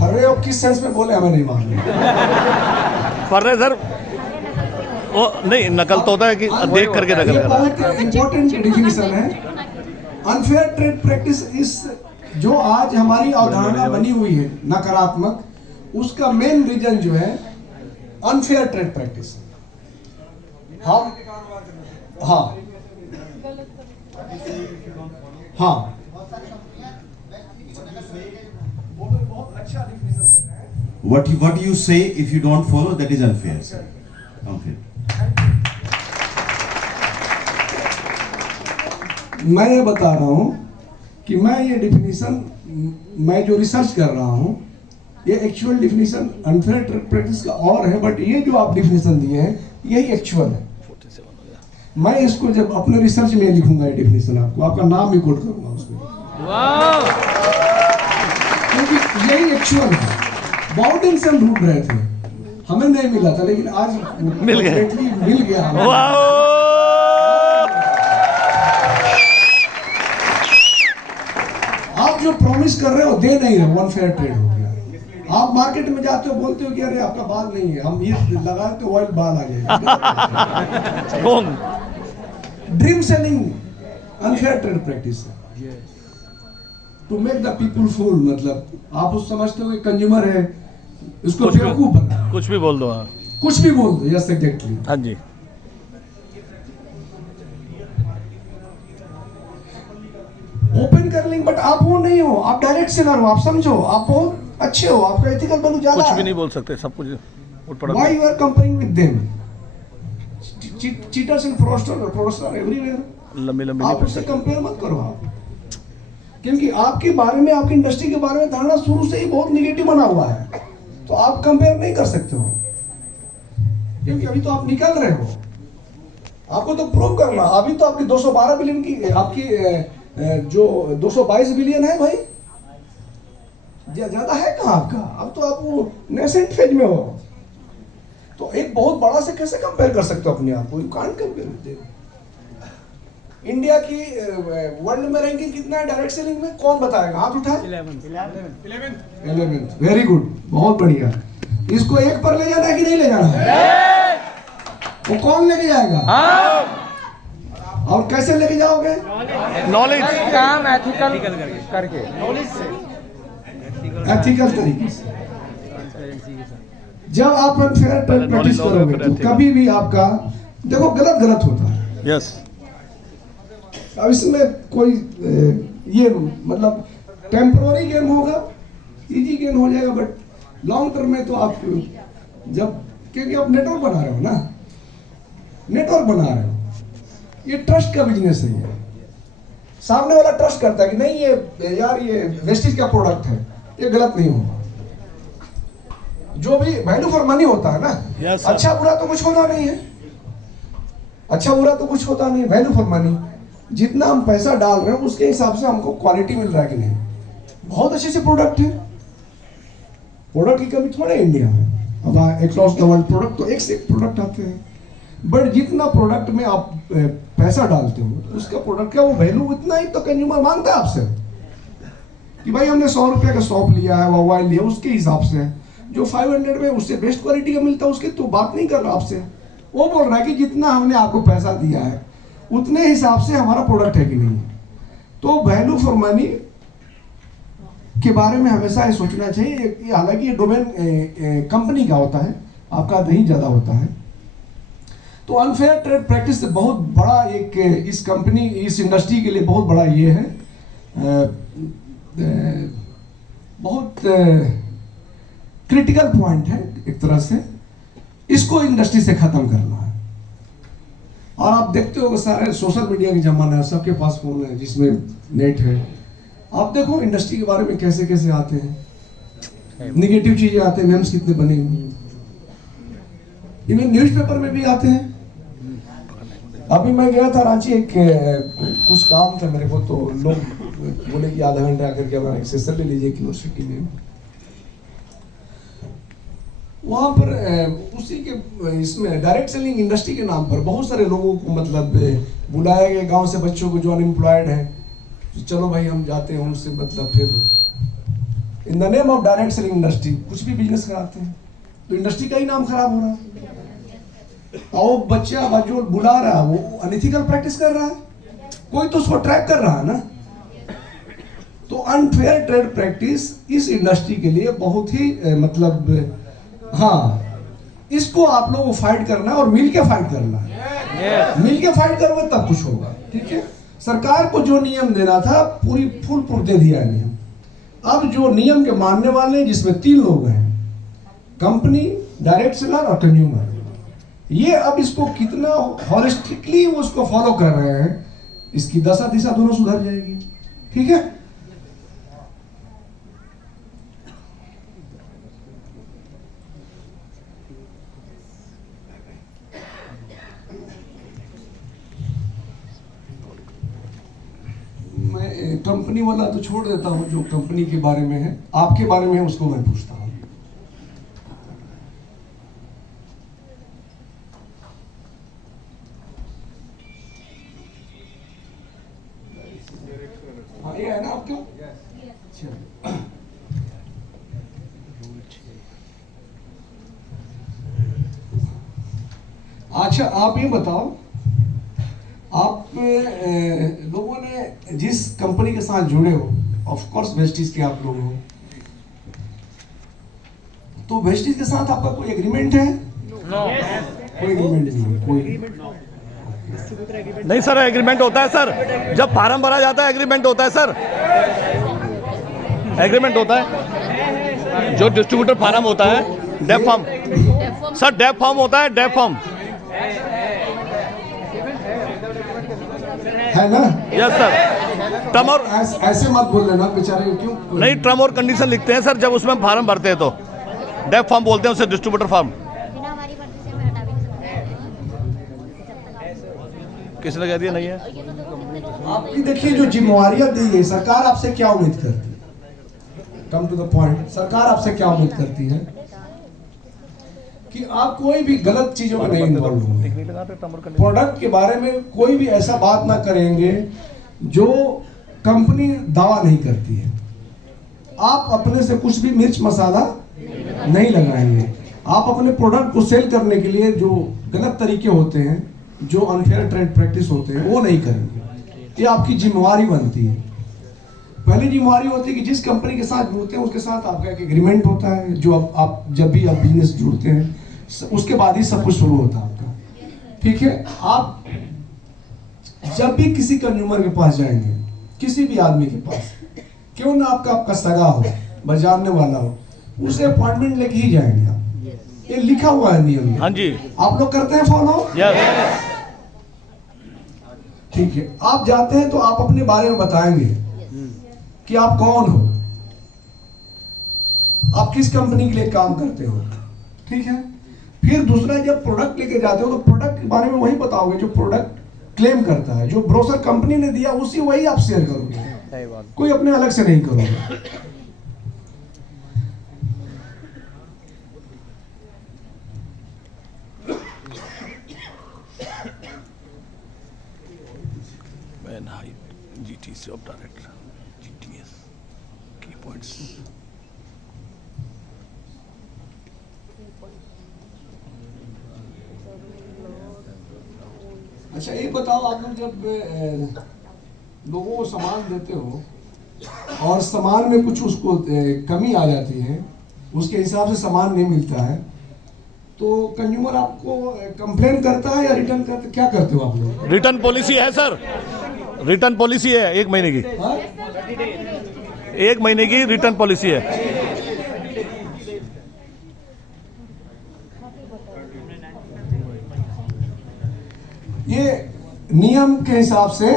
फर्रे और किस सेंस में बोले हमें नहीं मालूम। फर्रे सर वो नहीं, नकल तो होता है कि देख करके नकल करना। बहुत इंपॉर्टेंट डिफिनेशन है। अनफेयर ट्रेड प्रैक्टिस इस जो आज हमारी अवधारणा बनी हुई है नकारात्मक, उसका मेन रीजन जो है अनफेयर ट्रेड प्रैक्टिस। हाँ हाँ हाँ, What you say if you don't follow, that is unfair, sir. Okay. मैं ये बता रहा हूँ कि मैं ये डिफिनीशन, मैं जो रिसर्च कर रहा हूँ, ये actual definition unfair trade practice का और है, बट ये जो आप डिफिनीशन दिए हैं यही एक्चुअल है। मैं इसको जब अपने रिसर्च में लिखूंगा ये डिफिनीशन, आपका नाम भी कोट करूंगा उसको, क्योंकि यही एक्चुअल है। बहुत दिन से हम ढूंढ रहे थे, हमें नहीं मिला था, लेकिन आज मिल गया हमें। आप जो प्रॉमिस कर रहे हो दे नहीं रहे, अनफेयर ट्रेड हो गया। आप मार्केट में जाते हो, बोलते हो कि अरे आपका बाल नहीं है, हम ये लगाते ऑयल बाल आ जाएगा। Dream selling unfair trade practice है, टू मेक द पीपल फूल। मतलब आप उस समझते हो कि कंज्यूमर है, उसको बेवकूफ बना, कुछ भी बोल दो। हाँ, कुछ भी बोल दो। Yes exactly. हाँ जी, ओपन कर लेंगे, बट आप वो नहीं हो, आप डायरेक्ट सेलर हो, आप समझो, आप बहुत अच्छे हो, आपका एथिकल वैल्यू ज्यादा है। कुछ भी नहीं बोल सकते, सब कुछ। Why you are comparing with them? Cheaters and fraudsters are everywhere. लंबी आप उससे कंपेयर मत करो आप, क्योंकि आपके बारे में, आपकी इंडस्ट्री के बारे में धारणा शुरू से ही बहुत निगेटिव बना हुआ है। तो आप कंपेयर नहीं कर सकते हो, क्योंकि अभी तो आप निकल रहे हो, आपको तो प्रूव करना। अभी तो आपकी 212 बिलियन की, आपकी जो 222 बिलियन है भाई, ज्यादा है कहाँ आपका? अब तो आप वो नेसेंट फेज में हो। तो एक बहुत बड़ा से कैसे कंपेयर कर सकते हो अपने आप को? You can't compare. इंडिया की वर्ल्ड में रैंकिंग कितना है डायरेक्ट सेलिंग में? कौन बताएगा? हाथ उठाए। 11th। वेरी गुड, बहुत बढ़िया। इसको 1 पर ले जाना है कि नहीं ले जाना है? वो कौन लेके जाएगा? और कैसे लेके जाओगे? नॉलेज, काम एथिकल करके, एथिकल तरीके से। जब आप अनफेयर ट्रेड प्रैक्टिस करोगे तो कभी भी आपका, देखो, गलत होता है। यस। अब इसमें कोई ये मतलब टेम्पोररी गेन होगा, इजी गेन हो जाएगा, बट लॉन्ग टर्म में तो आप जब, क्योंकि आप नेटवर्क बना रहे हो ना, नेटवर्क बना रहे हो, ये ट्रस्ट का बिजनेस है। ये सामने वाला ट्रस्ट करता है कि नहीं, ये यार ये वेस्टेज का प्रोडक्ट है, ये गलत नहीं होगा। जो भी वैल्यू फॉर मनी होता है ना, yes, अच्छा बुरा तो कुछ होता नहीं है, अच्छा बुरा तो कुछ होता नहीं, वैल्यू फॉर मनी। जितना हम पैसा डाल रहे हैं उसके हिसाब से हमको क्वालिटी मिल रहा है कि नहीं। बहुत अच्छे से प्रोडक्ट है, प्रोडक्ट की कमी थोड़ा इंडिया में, अब अक्रॉस द वर्ल्ड प्रोडक्ट तो एक से एक प्रोडक्ट आते हैं, बट जितना प्रोडक्ट में आप पैसा डालते हो उसका प्रोडक्ट का वो वैल्यू उतना ही तो कंज्यूमर मांगता है आपसे कि भाई हमने 100 रुपये का सॉप लिया है, मोबाइल लिया, उसके हिसाब से जो 500 में उससे बेस्ट क्वालिटी का मिलता है उसकी तो बात नहीं कर रहा आपसे, वो बोल रहा है कि जितना हमने आपको पैसा दिया है उतने हिसाब से हमारा प्रोडक्ट है कि नहीं है। तो वैल्यू फॉर मनी के बारे में हमेशा ये सोचना चाहिए। हालांकि ये डोमेन कंपनी का होता है, आपका नहीं ज़्यादा होता है। तो अनफेयर ट्रेड प्रैक्टिस से बहुत बड़ा एक इस कंपनी इस इंडस्ट्री के लिए बहुत बड़ा ये है, बहुत क्रिटिकल पॉइंट है एक तरह से, इसको इंडस्ट्री से खत्म करना है। और आप देखते हो सारे सोशल मीडिया की जमाना है, सबके पास फोन है जिसमें नेट है, आप देखो इंडस्ट्री के बारे में कैसे कैसे आते हैं, निगेटिव चीजें आते हैं, मेम्स कितने बने हुए, इन्हें न्यूज़पेपर में भी आते हैं। अभी मैं गया था रांची, एक कुछ काम था मेरे को, तो लोग बोले कि आधा घंटा आकर के हमारा एक सेशन ले लीजिए यूनिवर्सिटी में। वहाँ पर उसी के इसमें डायरेक्ट सेलिंग इंडस्ट्री के नाम पर बहुत सारे लोगों को मतलब बुलाया गया, गांव से बच्चों को जो अनएम्प्लॉयड है, तो चलो भाई हम जाते हैं उनसे, मतलब फिर in the name of direct selling industry कुछ भी बिजनेस कराते हैं, तो इंडस्ट्री का ही नाम खराब हो रहा है। और बच्चा जो बुला रहा है वो अनइथिकल प्रैक्टिस कर रहा है, कोई तो उसको ट्रैक कर रहा है ना। तो अनफेयर ट्रेड प्रैक्टिस इस इंडस्ट्री के लिए बहुत ही मतलब हाँ, इसको आप लोगों को फाइट करना है और मिल के फाइट करना है। मिल के फाइट करोगे तब कुछ होगा, ठीक है। सरकार को जो नियम देना था पूरी फुल प्रूफ दे दिया है नियम। अब जो नियम के मानने वाले हैं, जिसमें 3 लोग हैं, कंपनी, डायरेक्ट सेलर और कंज्यूमर, ये अब इसको कितना हॉलिस्टिकली वो उसको फॉलो कर रहे हैं, इसकी दशा दिशा दोनों सुधर जाएगी, ठीक है। मैं कंपनी वाला तो छोड़ देता हूं, जो कंपनी के बारे में है, आपके बारे में है उसको मैं पूछता हूं। हाँ, ये है ना आपका? अच्छा, आप ये बताओ, आप लोगों ने जिस कंपनी के साथ जुड़े हो, ऑफ कोर्स वेस्टीज के आप लोग हो, तो वेस्टीज के साथ आपका कोई एग्रीमेंट है? कोई एग्रीमेंट नहीं, कोई नहीं सर, एग्रीमेंट होता है सर, जब फार्म भरा जाता है एग्रीमेंट होता है सर, एग्रीमेंट होता है। जो डिस्ट्रीब्यूटर फार्म होता है, डेफ फार्म सर, डेफ फार्म होता है, डेफ फार्म है ना? Yes sir. टर्म और ऐसे मत बोल लेना बेचारे, क्यों नहीं, टर्म और कंडीशन लिखते हैं सर जब उसमें फार्म भरते हैं, तो डेफ फार्म बोलते हैं उसे, डिस्ट्रीब्यूटर फार्म। किसने कह दिया नहीं है? आपकी देखिए जो जिम्मेवारियां दी गई, सरकार आपसे क्या उम्मीद करती है? कम टू द पॉइंट, सरकार आपसे क्या उम्मीद करती है? कि आप कोई भी गलत चीजों में नहीं इन्वॉल्व होंगे, प्रोडक्ट के बारे में कोई भी ऐसा बात ना करेंगे जो कंपनी दावा नहीं करती है। आप अपने से कुछ भी मिर्च मसाला नहीं लगाएंगे। आप अपने प्रोडक्ट को सेल करने के लिए जो गलत तरीके होते हैं, जो अनफेयर ट्रेड प्रैक्टिस होते हैं, वो नहीं करेंगे। ये आपकी जिम्मेवारी बनती है। पहली जिम्मेवारी होती है कि जिस कंपनी के साथ जुड़ते हैं उसके साथ आपका एक एग्रीमेंट होता है, जो आप जब भी आप बिजनेस जुड़ते हैं उसके बाद ही सब कुछ शुरू होता है आपका, ठीक है। आप जब भी किसी कंज्यूमर के पास जाएंगे, किसी भी आदमी के पास, क्यों ना आपका सगा हो, बजाने वाला हो, उसे अपॉइंटमेंट लेके ही जाएंगे आप। ये लिखा हुआ है नियम में। हाँ जी। आप लोग करते हैं फॉलो? यस। ठीक है। आप जाते हैं तो आप अपने बारे में बताएंगे कि आप कौन हो, आप किस कंपनी के लिए काम करते हो, ठीक है। फिर दूसरा, जब प्रोडक्ट लेके जाते हो तो प्रोडक्ट के बारे में वही बताओगे जो प्रोडक्ट क्लेम करता है, जो ब्रोशर कंपनी ने दिया उसी वही आप शेयर करोगे, कोई अपने अलग से नहीं करोगे। Man height GTC of director GTS की पॉइंट्स। अच्छा ये बताओ, आप लोग जब लोगों को सामान देते हो और सामान में कुछ उसको कमी आ जाती है, उसके हिसाब से सामान नहीं मिलता है, तो कंज्यूमर आपको कंप्लेन करता है या रिटर्न करते, क्या करते हो आप लोग? रिटर्न पॉलिसी है सर, रिटर्न पॉलिसी है 1 महीने की। हाँ? 1 महीने की रिटर्न पॉलिसी है। ये नियम के हिसाब से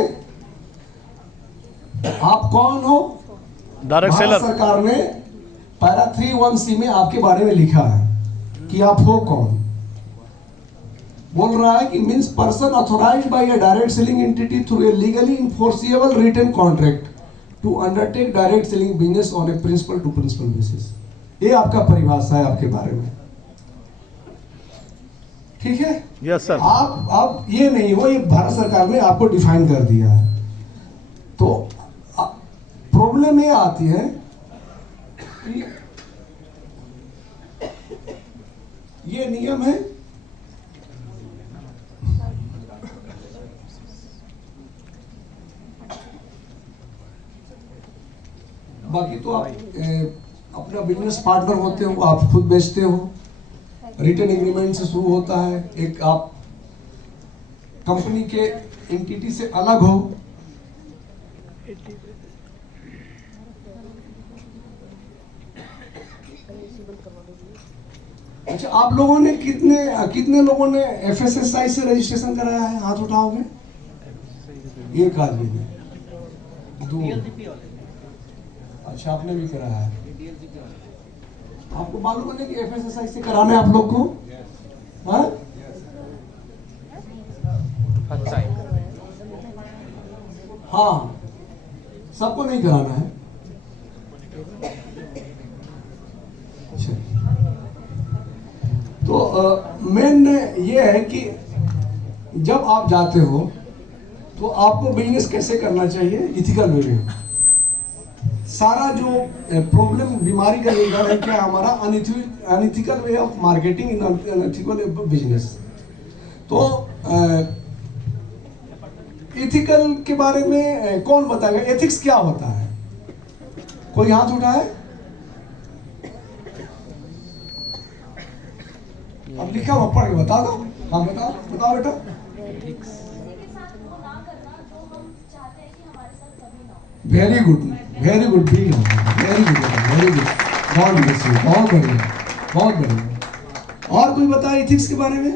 आप कौन हो? Direct Bharat seller. सरकार ने पैरा 3(1)(c) में आपके बारे में लिखा है कि आप हो कौन। बोल रहा है कि means person authorized by a direct selling entity through a legally enforceable written contract to undertake direct selling business on a principal to principal basis. ये आपका परिभाषा है आपके बारे में, ठीक है? Yes sir. आप ये नहीं हो, ये भारत सरकार ने आपको डिफाइन कर दिया है। तो प्रॉब्लम ये आती है कि ये नियम है, बाकी तो आप अपना बिजनेस पार्टनर होते हो, आप खुद बेचते हो, रिटर्न एग्रीमेंट से शुरू होता है, एक आप कंपनी के एंटिटी से अलग हो। अच्छा, आप लोगों ने कितने लोगों ने FSSAI से रजिस्ट्रेशन कराया है? हाथ उठाओगे? एक आदमी ने, 2। अच्छा, आपने भी कराया है। आपको मालूम है कि FSSAI से कराना है आप लोग को? हाँ? हाँ, सबको नहीं कराना है। अच्छा, तो मेन ये है कि जब आप जाते हो तो आपको बिजनेस कैसे करना चाहिए? इथिकल वे में। सारा जो प्रॉब्लम बीमारी का ये है क्या हमारा unethical way of marketing in unethical business. तो इथिकल के बारे में कौन बताएगा? एथिक्स क्या होता है? कोई हाथ उठाए? अब लिखा हुआ पढ़ के बता दो। हाँ बताओ बेटा। Very good very good, very good, बहुत बढ़िया। और कोई बताए एथिक्स के बारे में?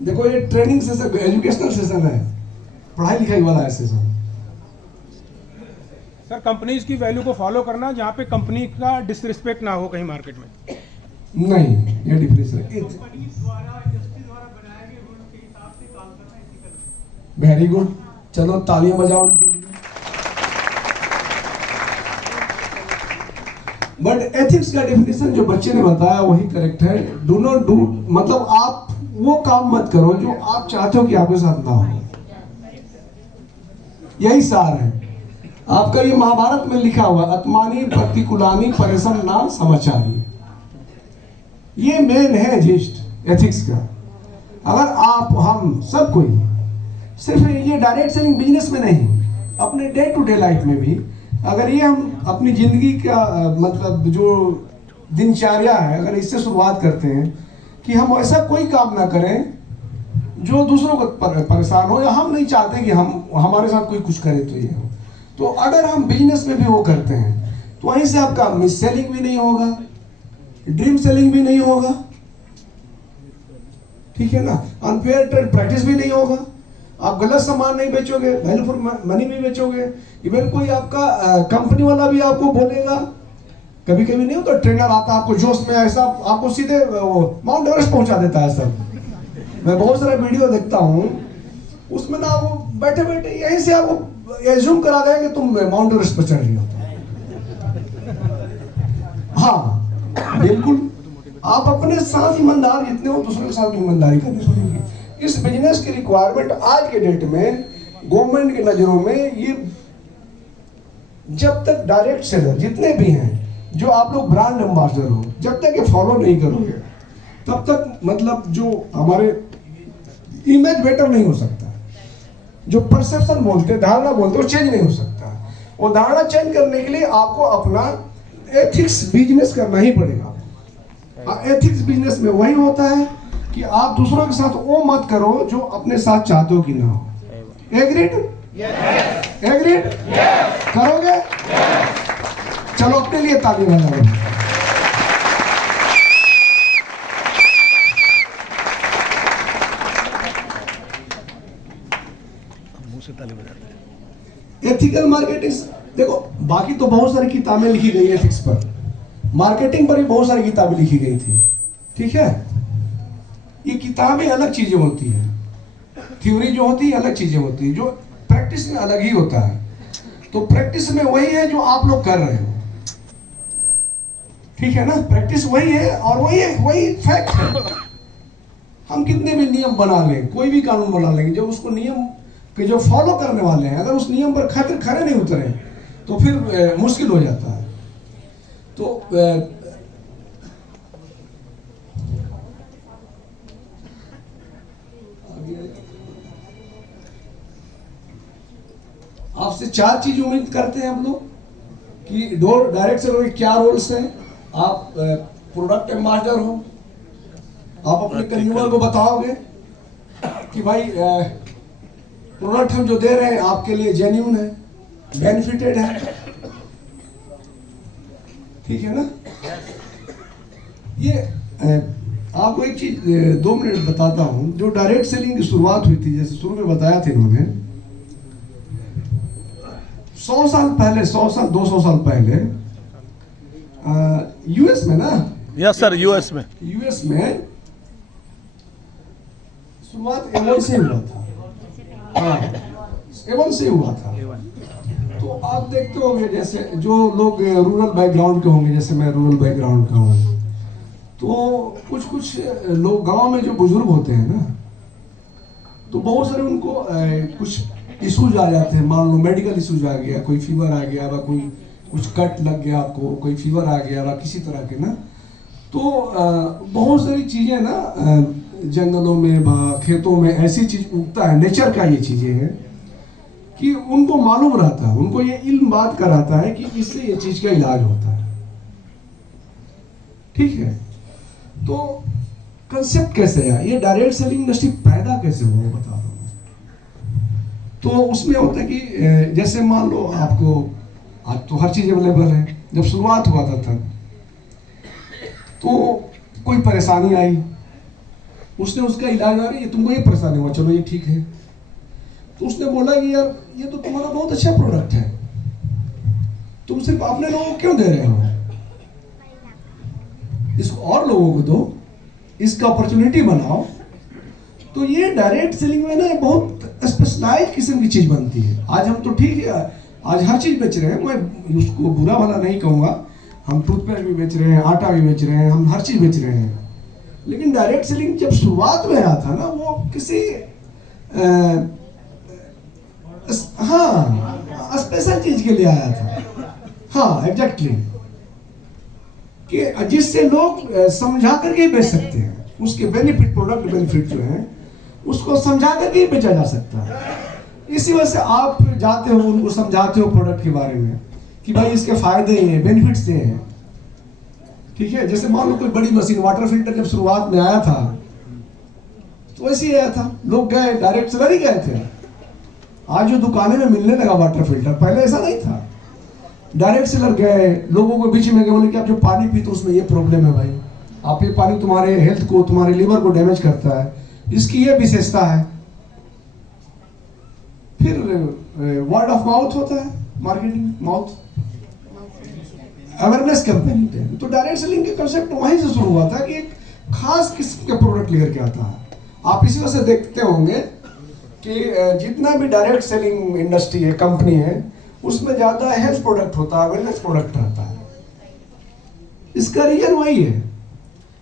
देखो, ये ट्रेनिंग सेशन, एजुकेशनल सेशन है, पढ़ाई लिखाई वाला है सेशन। सर, कंपनीज की वैल्यू को फॉलो करना, जहाँ पे कंपनी का डिसरिस्पेक्ट ना हो कहीं मार्केट में। नहीं, ये डिफरेंस है। वेरी गुड, चलो तालियां बजाओ। बट एथिक्स का डेफिनेशन जो बच्चे ने बताया वही करेक्ट है। डू नॉट डू, मतलब आप वो काम मत करो जो आप चाहते हो कि आपके साथ ना हो। यही सार है आपका। ये महाभारत में लिखा हुआ, आत्मानी प्रतिकूलानी परेशान ना समाचारी। ये मेन है जिस्ट एथिक्स का। अगर आप हम सब कोई सिर्फ ये डायरेक्ट सेलिंग बिजनेस में नहीं, अपने डे टू डे लाइफ में भी अगर ये हम अपनी जिंदगी का मतलब जो दिनचर्या है, अगर इससे शुरुआत करते हैं कि हम ऐसा कोई काम ना करें जो दूसरों को परेशान हो, या हम नहीं चाहते कि हम हमारे साथ कोई कुछ करे तो ये हो, तो अगर हम बिजनेस में भी वो करते हैं तो वहीं से आपका मिस सेलिंग भी नहीं होगा, ड्रीम सेलिंग भी नहीं होगा, ठीक है ना, अनफेयर ट्रेड प्रैक्टिस भी नहीं होगा, आप गलत सामान नहीं बेचोगे, वैल्यू फॉर मनी भी बेचोगे। इवन कोई आपका कंपनी वाला भी आपको बोलेगा, कभी कभी नहीं होता, ट्रेनर आता आपको जोश में ऐसा आपको सीधे माउंट एवरेस्ट पहुंचा देता है। सब मैं बहुत सारा वीडियो देखता हूँ, उसमें ना वो बैठे बैठे यहीं से आपको एज्यूम करा देंगे कि तुम माउंट एवरेस्ट पर चढ़ रही हो। हाँ बिल्कुल, आप अपने साथ ईमानदार जितने हो दूसरों के साथ ईमानदारी करनी पड़ेगी। इस बिजनेस की रिक्वायरमेंट आज के डेट में गवर्नमेंट की नज़रों में ये, जब तक डायरेक्ट सेलर जितने भी हैं, जो आप लोग ब्रांड एम्बेसडर हो, जब तक ये फॉलो नहीं करोगे तब तक मतलब जो हमारे इमेज बेटर नहीं हो सकता। जो परसेप्शन बोलते हैं, धारणा बोलते हैं, वो चेंज नहीं हो सकता। वो धारणा चेंज करने के लिए आपको अपना एथिक्स बिजनेस करना ही पड़ेगा। एथिक्स बिजनेस में वही होता है कि आप दूसरों के साथ वो मत करो जो अपने साथ चाहते हो कि ना हो। एग्रीड? एग्रीड? करोगे? चलो अपने लिए ताली बजाओ। मुंह से ताली बजा रहे। एथिकल मार्केटिंग, देखो बाकी तो बहुत सारी किताबें लिखी गई एथिक्स पर, मार्केटिंग पर भी बहुत सारी किताबें लिखी गई थी, ठीक है। ये किताबें अलग चीजें होती हैं, थ्योरी जो होती है अलग चीजें होती है, जो प्रैक्टिस में अलग ही होता है। तो प्रैक्टिस में वही है जो आप लोग कर रहे हो, ठीक है ना। प्रैक्टिस वही है और वही फैक्ट है। हम कितने भी नियम बना लें, कोई भी कानून बना लेंगे, जब उसको नियम के जो फॉलो करने वाले हैं अगर उस नियम पर खरे नहीं उतरे तो फिर मुश्किल हो जाता है। तो आपसे 4 चीज उम्मीद करते हैं हम लोग कि डायरेक्ट सेलर के क्या रोल्स हैं। आप प्रोडक्ट एम्बेसडर हो, आप अपने कंज्यूमर को बताओगे कि भाई प्रोडक्ट हम जो दे रहे हैं आपके लिए जेन्युइन है, बेनिफिटेड है, ठीक है ना। ये आपको एक चीज 2 मिनट बताता हूं। जो डायरेक्ट सेलिंग की शुरुआत हुई थी, जैसे शुरू में बताया था इन्होंने, 100 साल पहले, 100 साल 200 साल पहले यूएस में ना, यस सर, यूएस में शुरुआत एवन से हुआ था। हाँ, एवन से हुआ था। तो आप देखते होंगे जैसे जो लोग रूरल बैकग्राउंड के होंगे, जैसे मैं रूरल बैकग्राउंड का हूँ, तो कुछ लोग गांव में जो बुजुर्ग होते हैं ना, तो बहुत सारे उनको कुछ इशूज आ जाते हैं। मान लो मेडिकल इशूज आ गया, कोई फीवर आ गया, कोई कुछ कट लग गया आपको, कोई फीवर आ गया किसी तरह के ना, तो बहुत सारी चीजें ना जंगलों में खेतों में ऐसी चीज उगता है, नेचर का ये चीजें हैं कि उनको मालूम रहता है, उनको ये इल्म बात का रहता है कि इससे ये चीज का इलाज होता है, ठीक है। तो कंसेप्ट कैसे है, ये डायरेक्ट सेलिंग इंडस्ट्री पैदा कैसे हुआ वो बता रहा हूँ। तो उसमें होता है कि जैसे मान लो आपको आज तो हर चीज अवेलेबल है, जब शुरुआत हुआ था तब तो कोई परेशानी आई, उसने उसका इलाज आ रही है, तुमको ये परेशानी हुआ, चलो ये ठीक है। तो उसने बोला कि यार ये तो तुम्हारा बहुत अच्छा प्रोडक्ट है, तुम सिर्फ अपने लोगों को क्यों दे रहे हो, इसको और लोगों को दो, इसका अपॉर्चुनिटी बनाओ। तो ये डायरेक्ट सेलिंग में ना बहुत स्पेशलाइज किस्म की चीज बनती है। आज हम तो ठीक है, आज हर चीज बेच रहे हैं, मैं उसको बुरा वाला नहीं कहूँगा, हम टूथपेस्ट भी बेच रहे हैं, आटा भी बेच रहे हैं, हम हर चीज बेच रहे हैं। लेकिन डायरेक्ट सेलिंग जब शुरुआत में आया था ना, वो किसी हाँ स्पेशल चीज के लिए आया था। हाँ एग्जैक्टली, कि जिससे लोग समझा करके बेच सकते हैं, उसके बेनिफिट, प्रोडक्ट बेनिफिट जो है उसको समझा करके बेचा जा सकता है। इसी वजह से आप जाते हो, उनको समझाते हो प्रोडक्ट के बारे में कि भाई इसके फायदे हैं, बेनिफिट्स हैं, ठीक है। जैसे मान लो कोई बड़ी मशीन, वाटर फिल्टर जब शुरुआत में आया था तो वैसे ही आया था, लोग गए, डायरेक्ट सेलर ही गए थे। आज जो दुकानें में मिलने लगा वाटर फिल्टर, पहले ऐसा नहीं था। डायरेक्ट सेलर गए, लोगों को बीच में गए, बोले कि आप जो पानी पीते उसमें ये प्रॉब्लम है भाई, आप ये पानी तुम्हारे हेल्थ को, तुम्हारे लीवर को डैमेज करता है, इसकी ये विशेषता है। फिर वर्ड ऑफ माउथ होता है, मार्केटिंग माउथ अवेयरनेस कैंपेन। तो डायरेक्ट सेलिंग के कंसेप्ट वहीं से शुरू हुआ था कि एक खास किस्म के प्रोडक्ट लेकर के आता है। आप इसी वजह से देखते होंगे कि जितना भी डायरेक्ट सेलिंग इंडस्ट्री है, कंपनी है, उसमें ज्यादा हेल्थ प्रोडक्ट होता है, वेलनेस प्रोडक्ट रहता है। इसका रीजन वही है,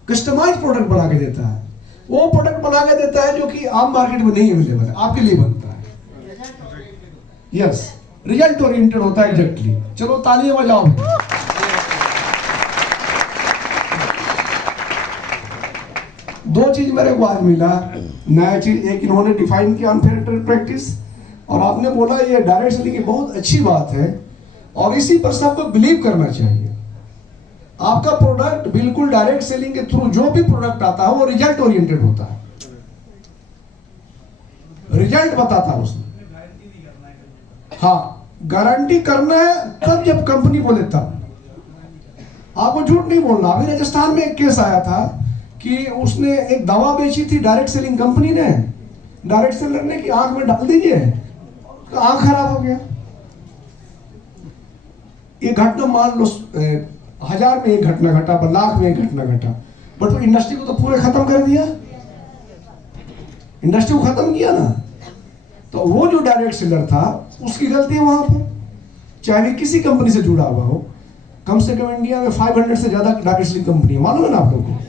कस्टमाइज प्रोडक्ट बना के देता है। वो प्रोडक्ट बना के देता है जो कि आम मार्केट में नहीं अवेलेबल है, आपके लिए बनता है। यस, रिजल्ट ओरिएंटेड होता है एग्जैक्टली। चलो तालियां बजाओ। दो चीज मेरे को आज मिला, नया चीज। एक इन्होंने डिफाइन किया अनफेयर ट्रेड प्रैक्टिस, और आपने बोला ये डायरेक्ट सेलिंग की बहुत अच्छी बात है और इसी पर सबको बिलीव करना चाहिए। आपका प्रोडक्ट बिल्कुल डायरेक्ट सेलिंग के थ्रू जो भी प्रोडक्ट आता है वो रिजल्ट ओरिएंटेड होता है, रिजल्ट बताता है उसमें। हाँ, गारंटी करना है तब जब कंपनी बोले तब, आपको झूठ नहीं बोलना। अभी राजस्थान में एक केस आया था कि उसने एक दवा बेची थी डायरेक्ट सेलिंग कंपनी ने, डायरेक्ट सेलर ने कि आंख में डाल दीजिए, तो आंख खराब हो गया। ये घटना मान लो 1000 में एक घटना घटा, लाख में एक घटना घटा, बट तो इंडस्ट्री को तो पूरे खत्म कर दिया, इंडस्ट्री को खत्म किया ना। तो वो जो डायरेक्ट सेलर था उसकी गलती है वहां पर, चाहे किसी कंपनी से जुड़ा हुआ हो। कम से कम इंडिया में 500 से ज्यादा डायरेक्ट सेलिंग कंपनी है, मालूम है ना आप लोगों को।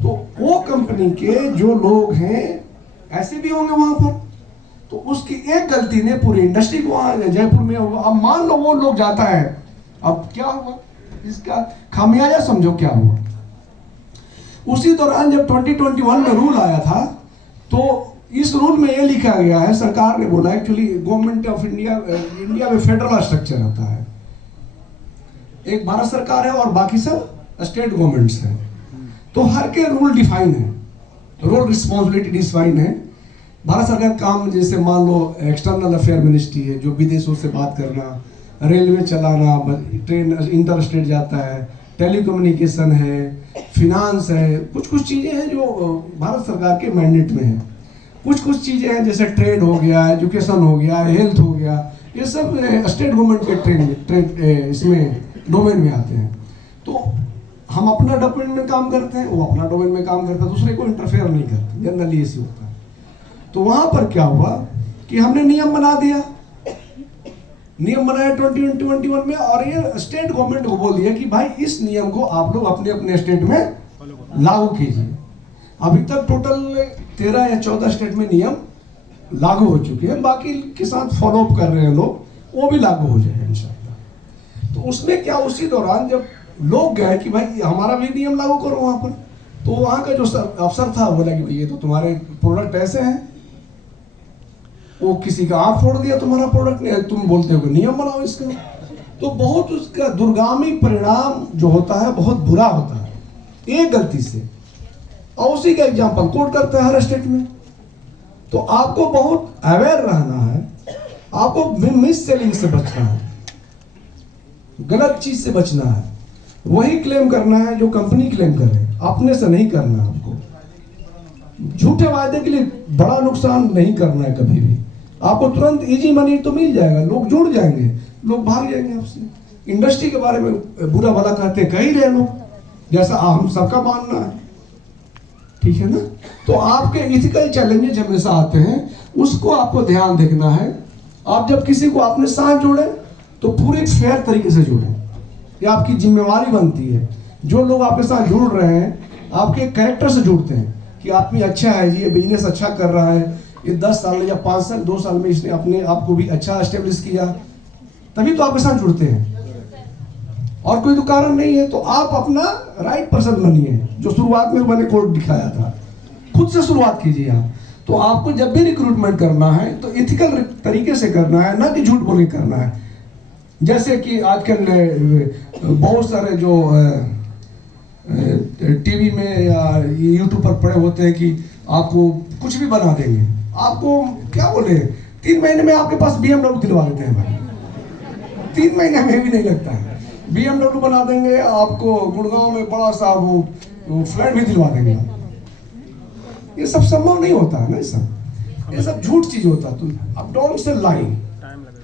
तो वो कंपनी के जो लोग हैं ऐसे भी होंगे वहां पर, तो उसकी एक गलती ने पूरी इंडस्ट्री को जयपुर में, अब मान लो वो लोग जाता है, अब क्या हुआ इसका खामियाजा समझो क्या हुआ। उसी दौरान जब 2021 में रूल आया था, तो इस रूल में ये लिखा गया है, सरकार ने बोला एक्चुअली गवर्नमेंट ऑफ इंडिया में फेडरल स्ट्रक्चर आता है, एक भारत सरकार है और बाकी सब स्टेट गवर्नमेंट्स हैं। तो हर के रूल डिफाइन है, रोल रिस्पॉन्सिबिलिटी डिफाइन है। भारत सरकार काम जैसे मान लो एक्सटर्नल अफेयर मिनिस्ट्री है, जो विदेशों से बात करना, रेलवे चलाना, ट्रेन इंटर स्टेट जाता है, टेलीकम्युनिकेशन है, फिनांस है, कुछ चीज़ें हैं जो भारत सरकार के मैंडेट में है। कुछ चीज़ें हैं जैसे ट्रेड हो गया, एजुकेशन हो गया, हेल्थ हो गया, ये सब स्टेट गवर्नमेंट के ट्रेड इसमें डोमेन में आते हैं। तो हम अपना डोमेन में काम करते हैं, वो अपना डोमेन में काम करता है, दूसरे को इंटरफेयर नहीं करते, जनरली ऐसे होता है। तो वहां पर क्या हुआ कि हमने नियम बना दिया, नियम बनाया 2021 में, और ये स्टेट गवर्नमेंट को बोल दिया कि भाई इस नियम को आप लोग अपने अपने स्टेट में लागू कीजिए। अभी तक टोटल 13 या 14 स्टेट में नियम लागू हो चुके हैं, बाकी के साथ फॉलो अप कर रहे हैं लोग, वो भी लागू हो जाएगा इंशाल्लाह। तो उसमें क्या, उसी दौरान जब लोग गए कि भाई हमारा भी नियम लागू करो वहां पर, तो वहां का जो अफसर था बोला कि भाई ये तो तुम्हारे प्रोडक्ट ऐसे हैं, वो किसी का आंख फोड़ दिया तुम्हारा प्रोडक्ट ने, तुम बोलते हो कि नियम बनाओ इसका। तो बहुत उसका दुर्गामी परिणाम जो होता है बहुत बुरा होता है एक गलती से, और उसी का एग्जांपल कोट करते हैं हर स्टेट में। तो आपको बहुत अवेयर रहना है, आपको मिस सेलिंग से बचना है, गलत चीज से बचना है, वही क्लेम करना है जो कंपनी क्लेम करे, अपने से नहीं करना है। आपको झूठे वायदे के लिए बड़ा नुकसान नहीं करना है कभी भी। आपको तुरंत इजी मनी तो मिल जाएगा, लोग जुड़ जाएंगे, लोग भाग जाएंगे आपसे। इंडस्ट्री के बारे में बुरा भला कहते हैं, कह ही रहे लोग, जैसा हम सबका मानना है, ठीक है ना। तो आपके इथिकल चैलेंजेस हमेशा आते हैं, उसको आपको ध्यान देखना है। आप जब किसी को अपने साथ जोड़े तो पूरे फेयर तरीके से जोड़ें, ये आपकी जिम्मेवारी बनती है। जो लोग आपके साथ जुड़ रहे हैं आपके कैरेक्टर से जुड़ते हैं कि आदमी अच्छा है जी, ये बिजनेस अच्छा कर रहा है, ये 10 साल या 5 साल 2 साल में इसने अपने आप को भी अच्छा एस्टेब्लिश किया, तभी तो आपके साथ जुड़ते हैं, और कोई तो कारण नहीं है। तो आप अपना राइट पर्सन बनिए, जो शुरुआत में मैंने कोड दिखाया था, खुद से शुरुआत कीजिए आप। तो आपको जब भी रिक्रूटमेंट करना है तो इथिकल तरीके से करना है, ना कि झूठ बोल के करना है। जैसे कि आजकल बहुत सारे जो टीवी में या यूट्यूब पर पड़े होते हैं कि आपको कुछ भी बना देंगे, आपको क्या बोले 3 महीने में आपके पास BMW दिलवा देते हैं भाई, 3 महीने में भी नहीं लगता है, BMW बना देंगे आपको, गुड़गांव में बड़ा सा वो फ्लैट भी दिलवा देंगे। ये सब संभव नहीं होता है ना, ये सब झूठ चीज होता है। तो अब डोंट से लाइन,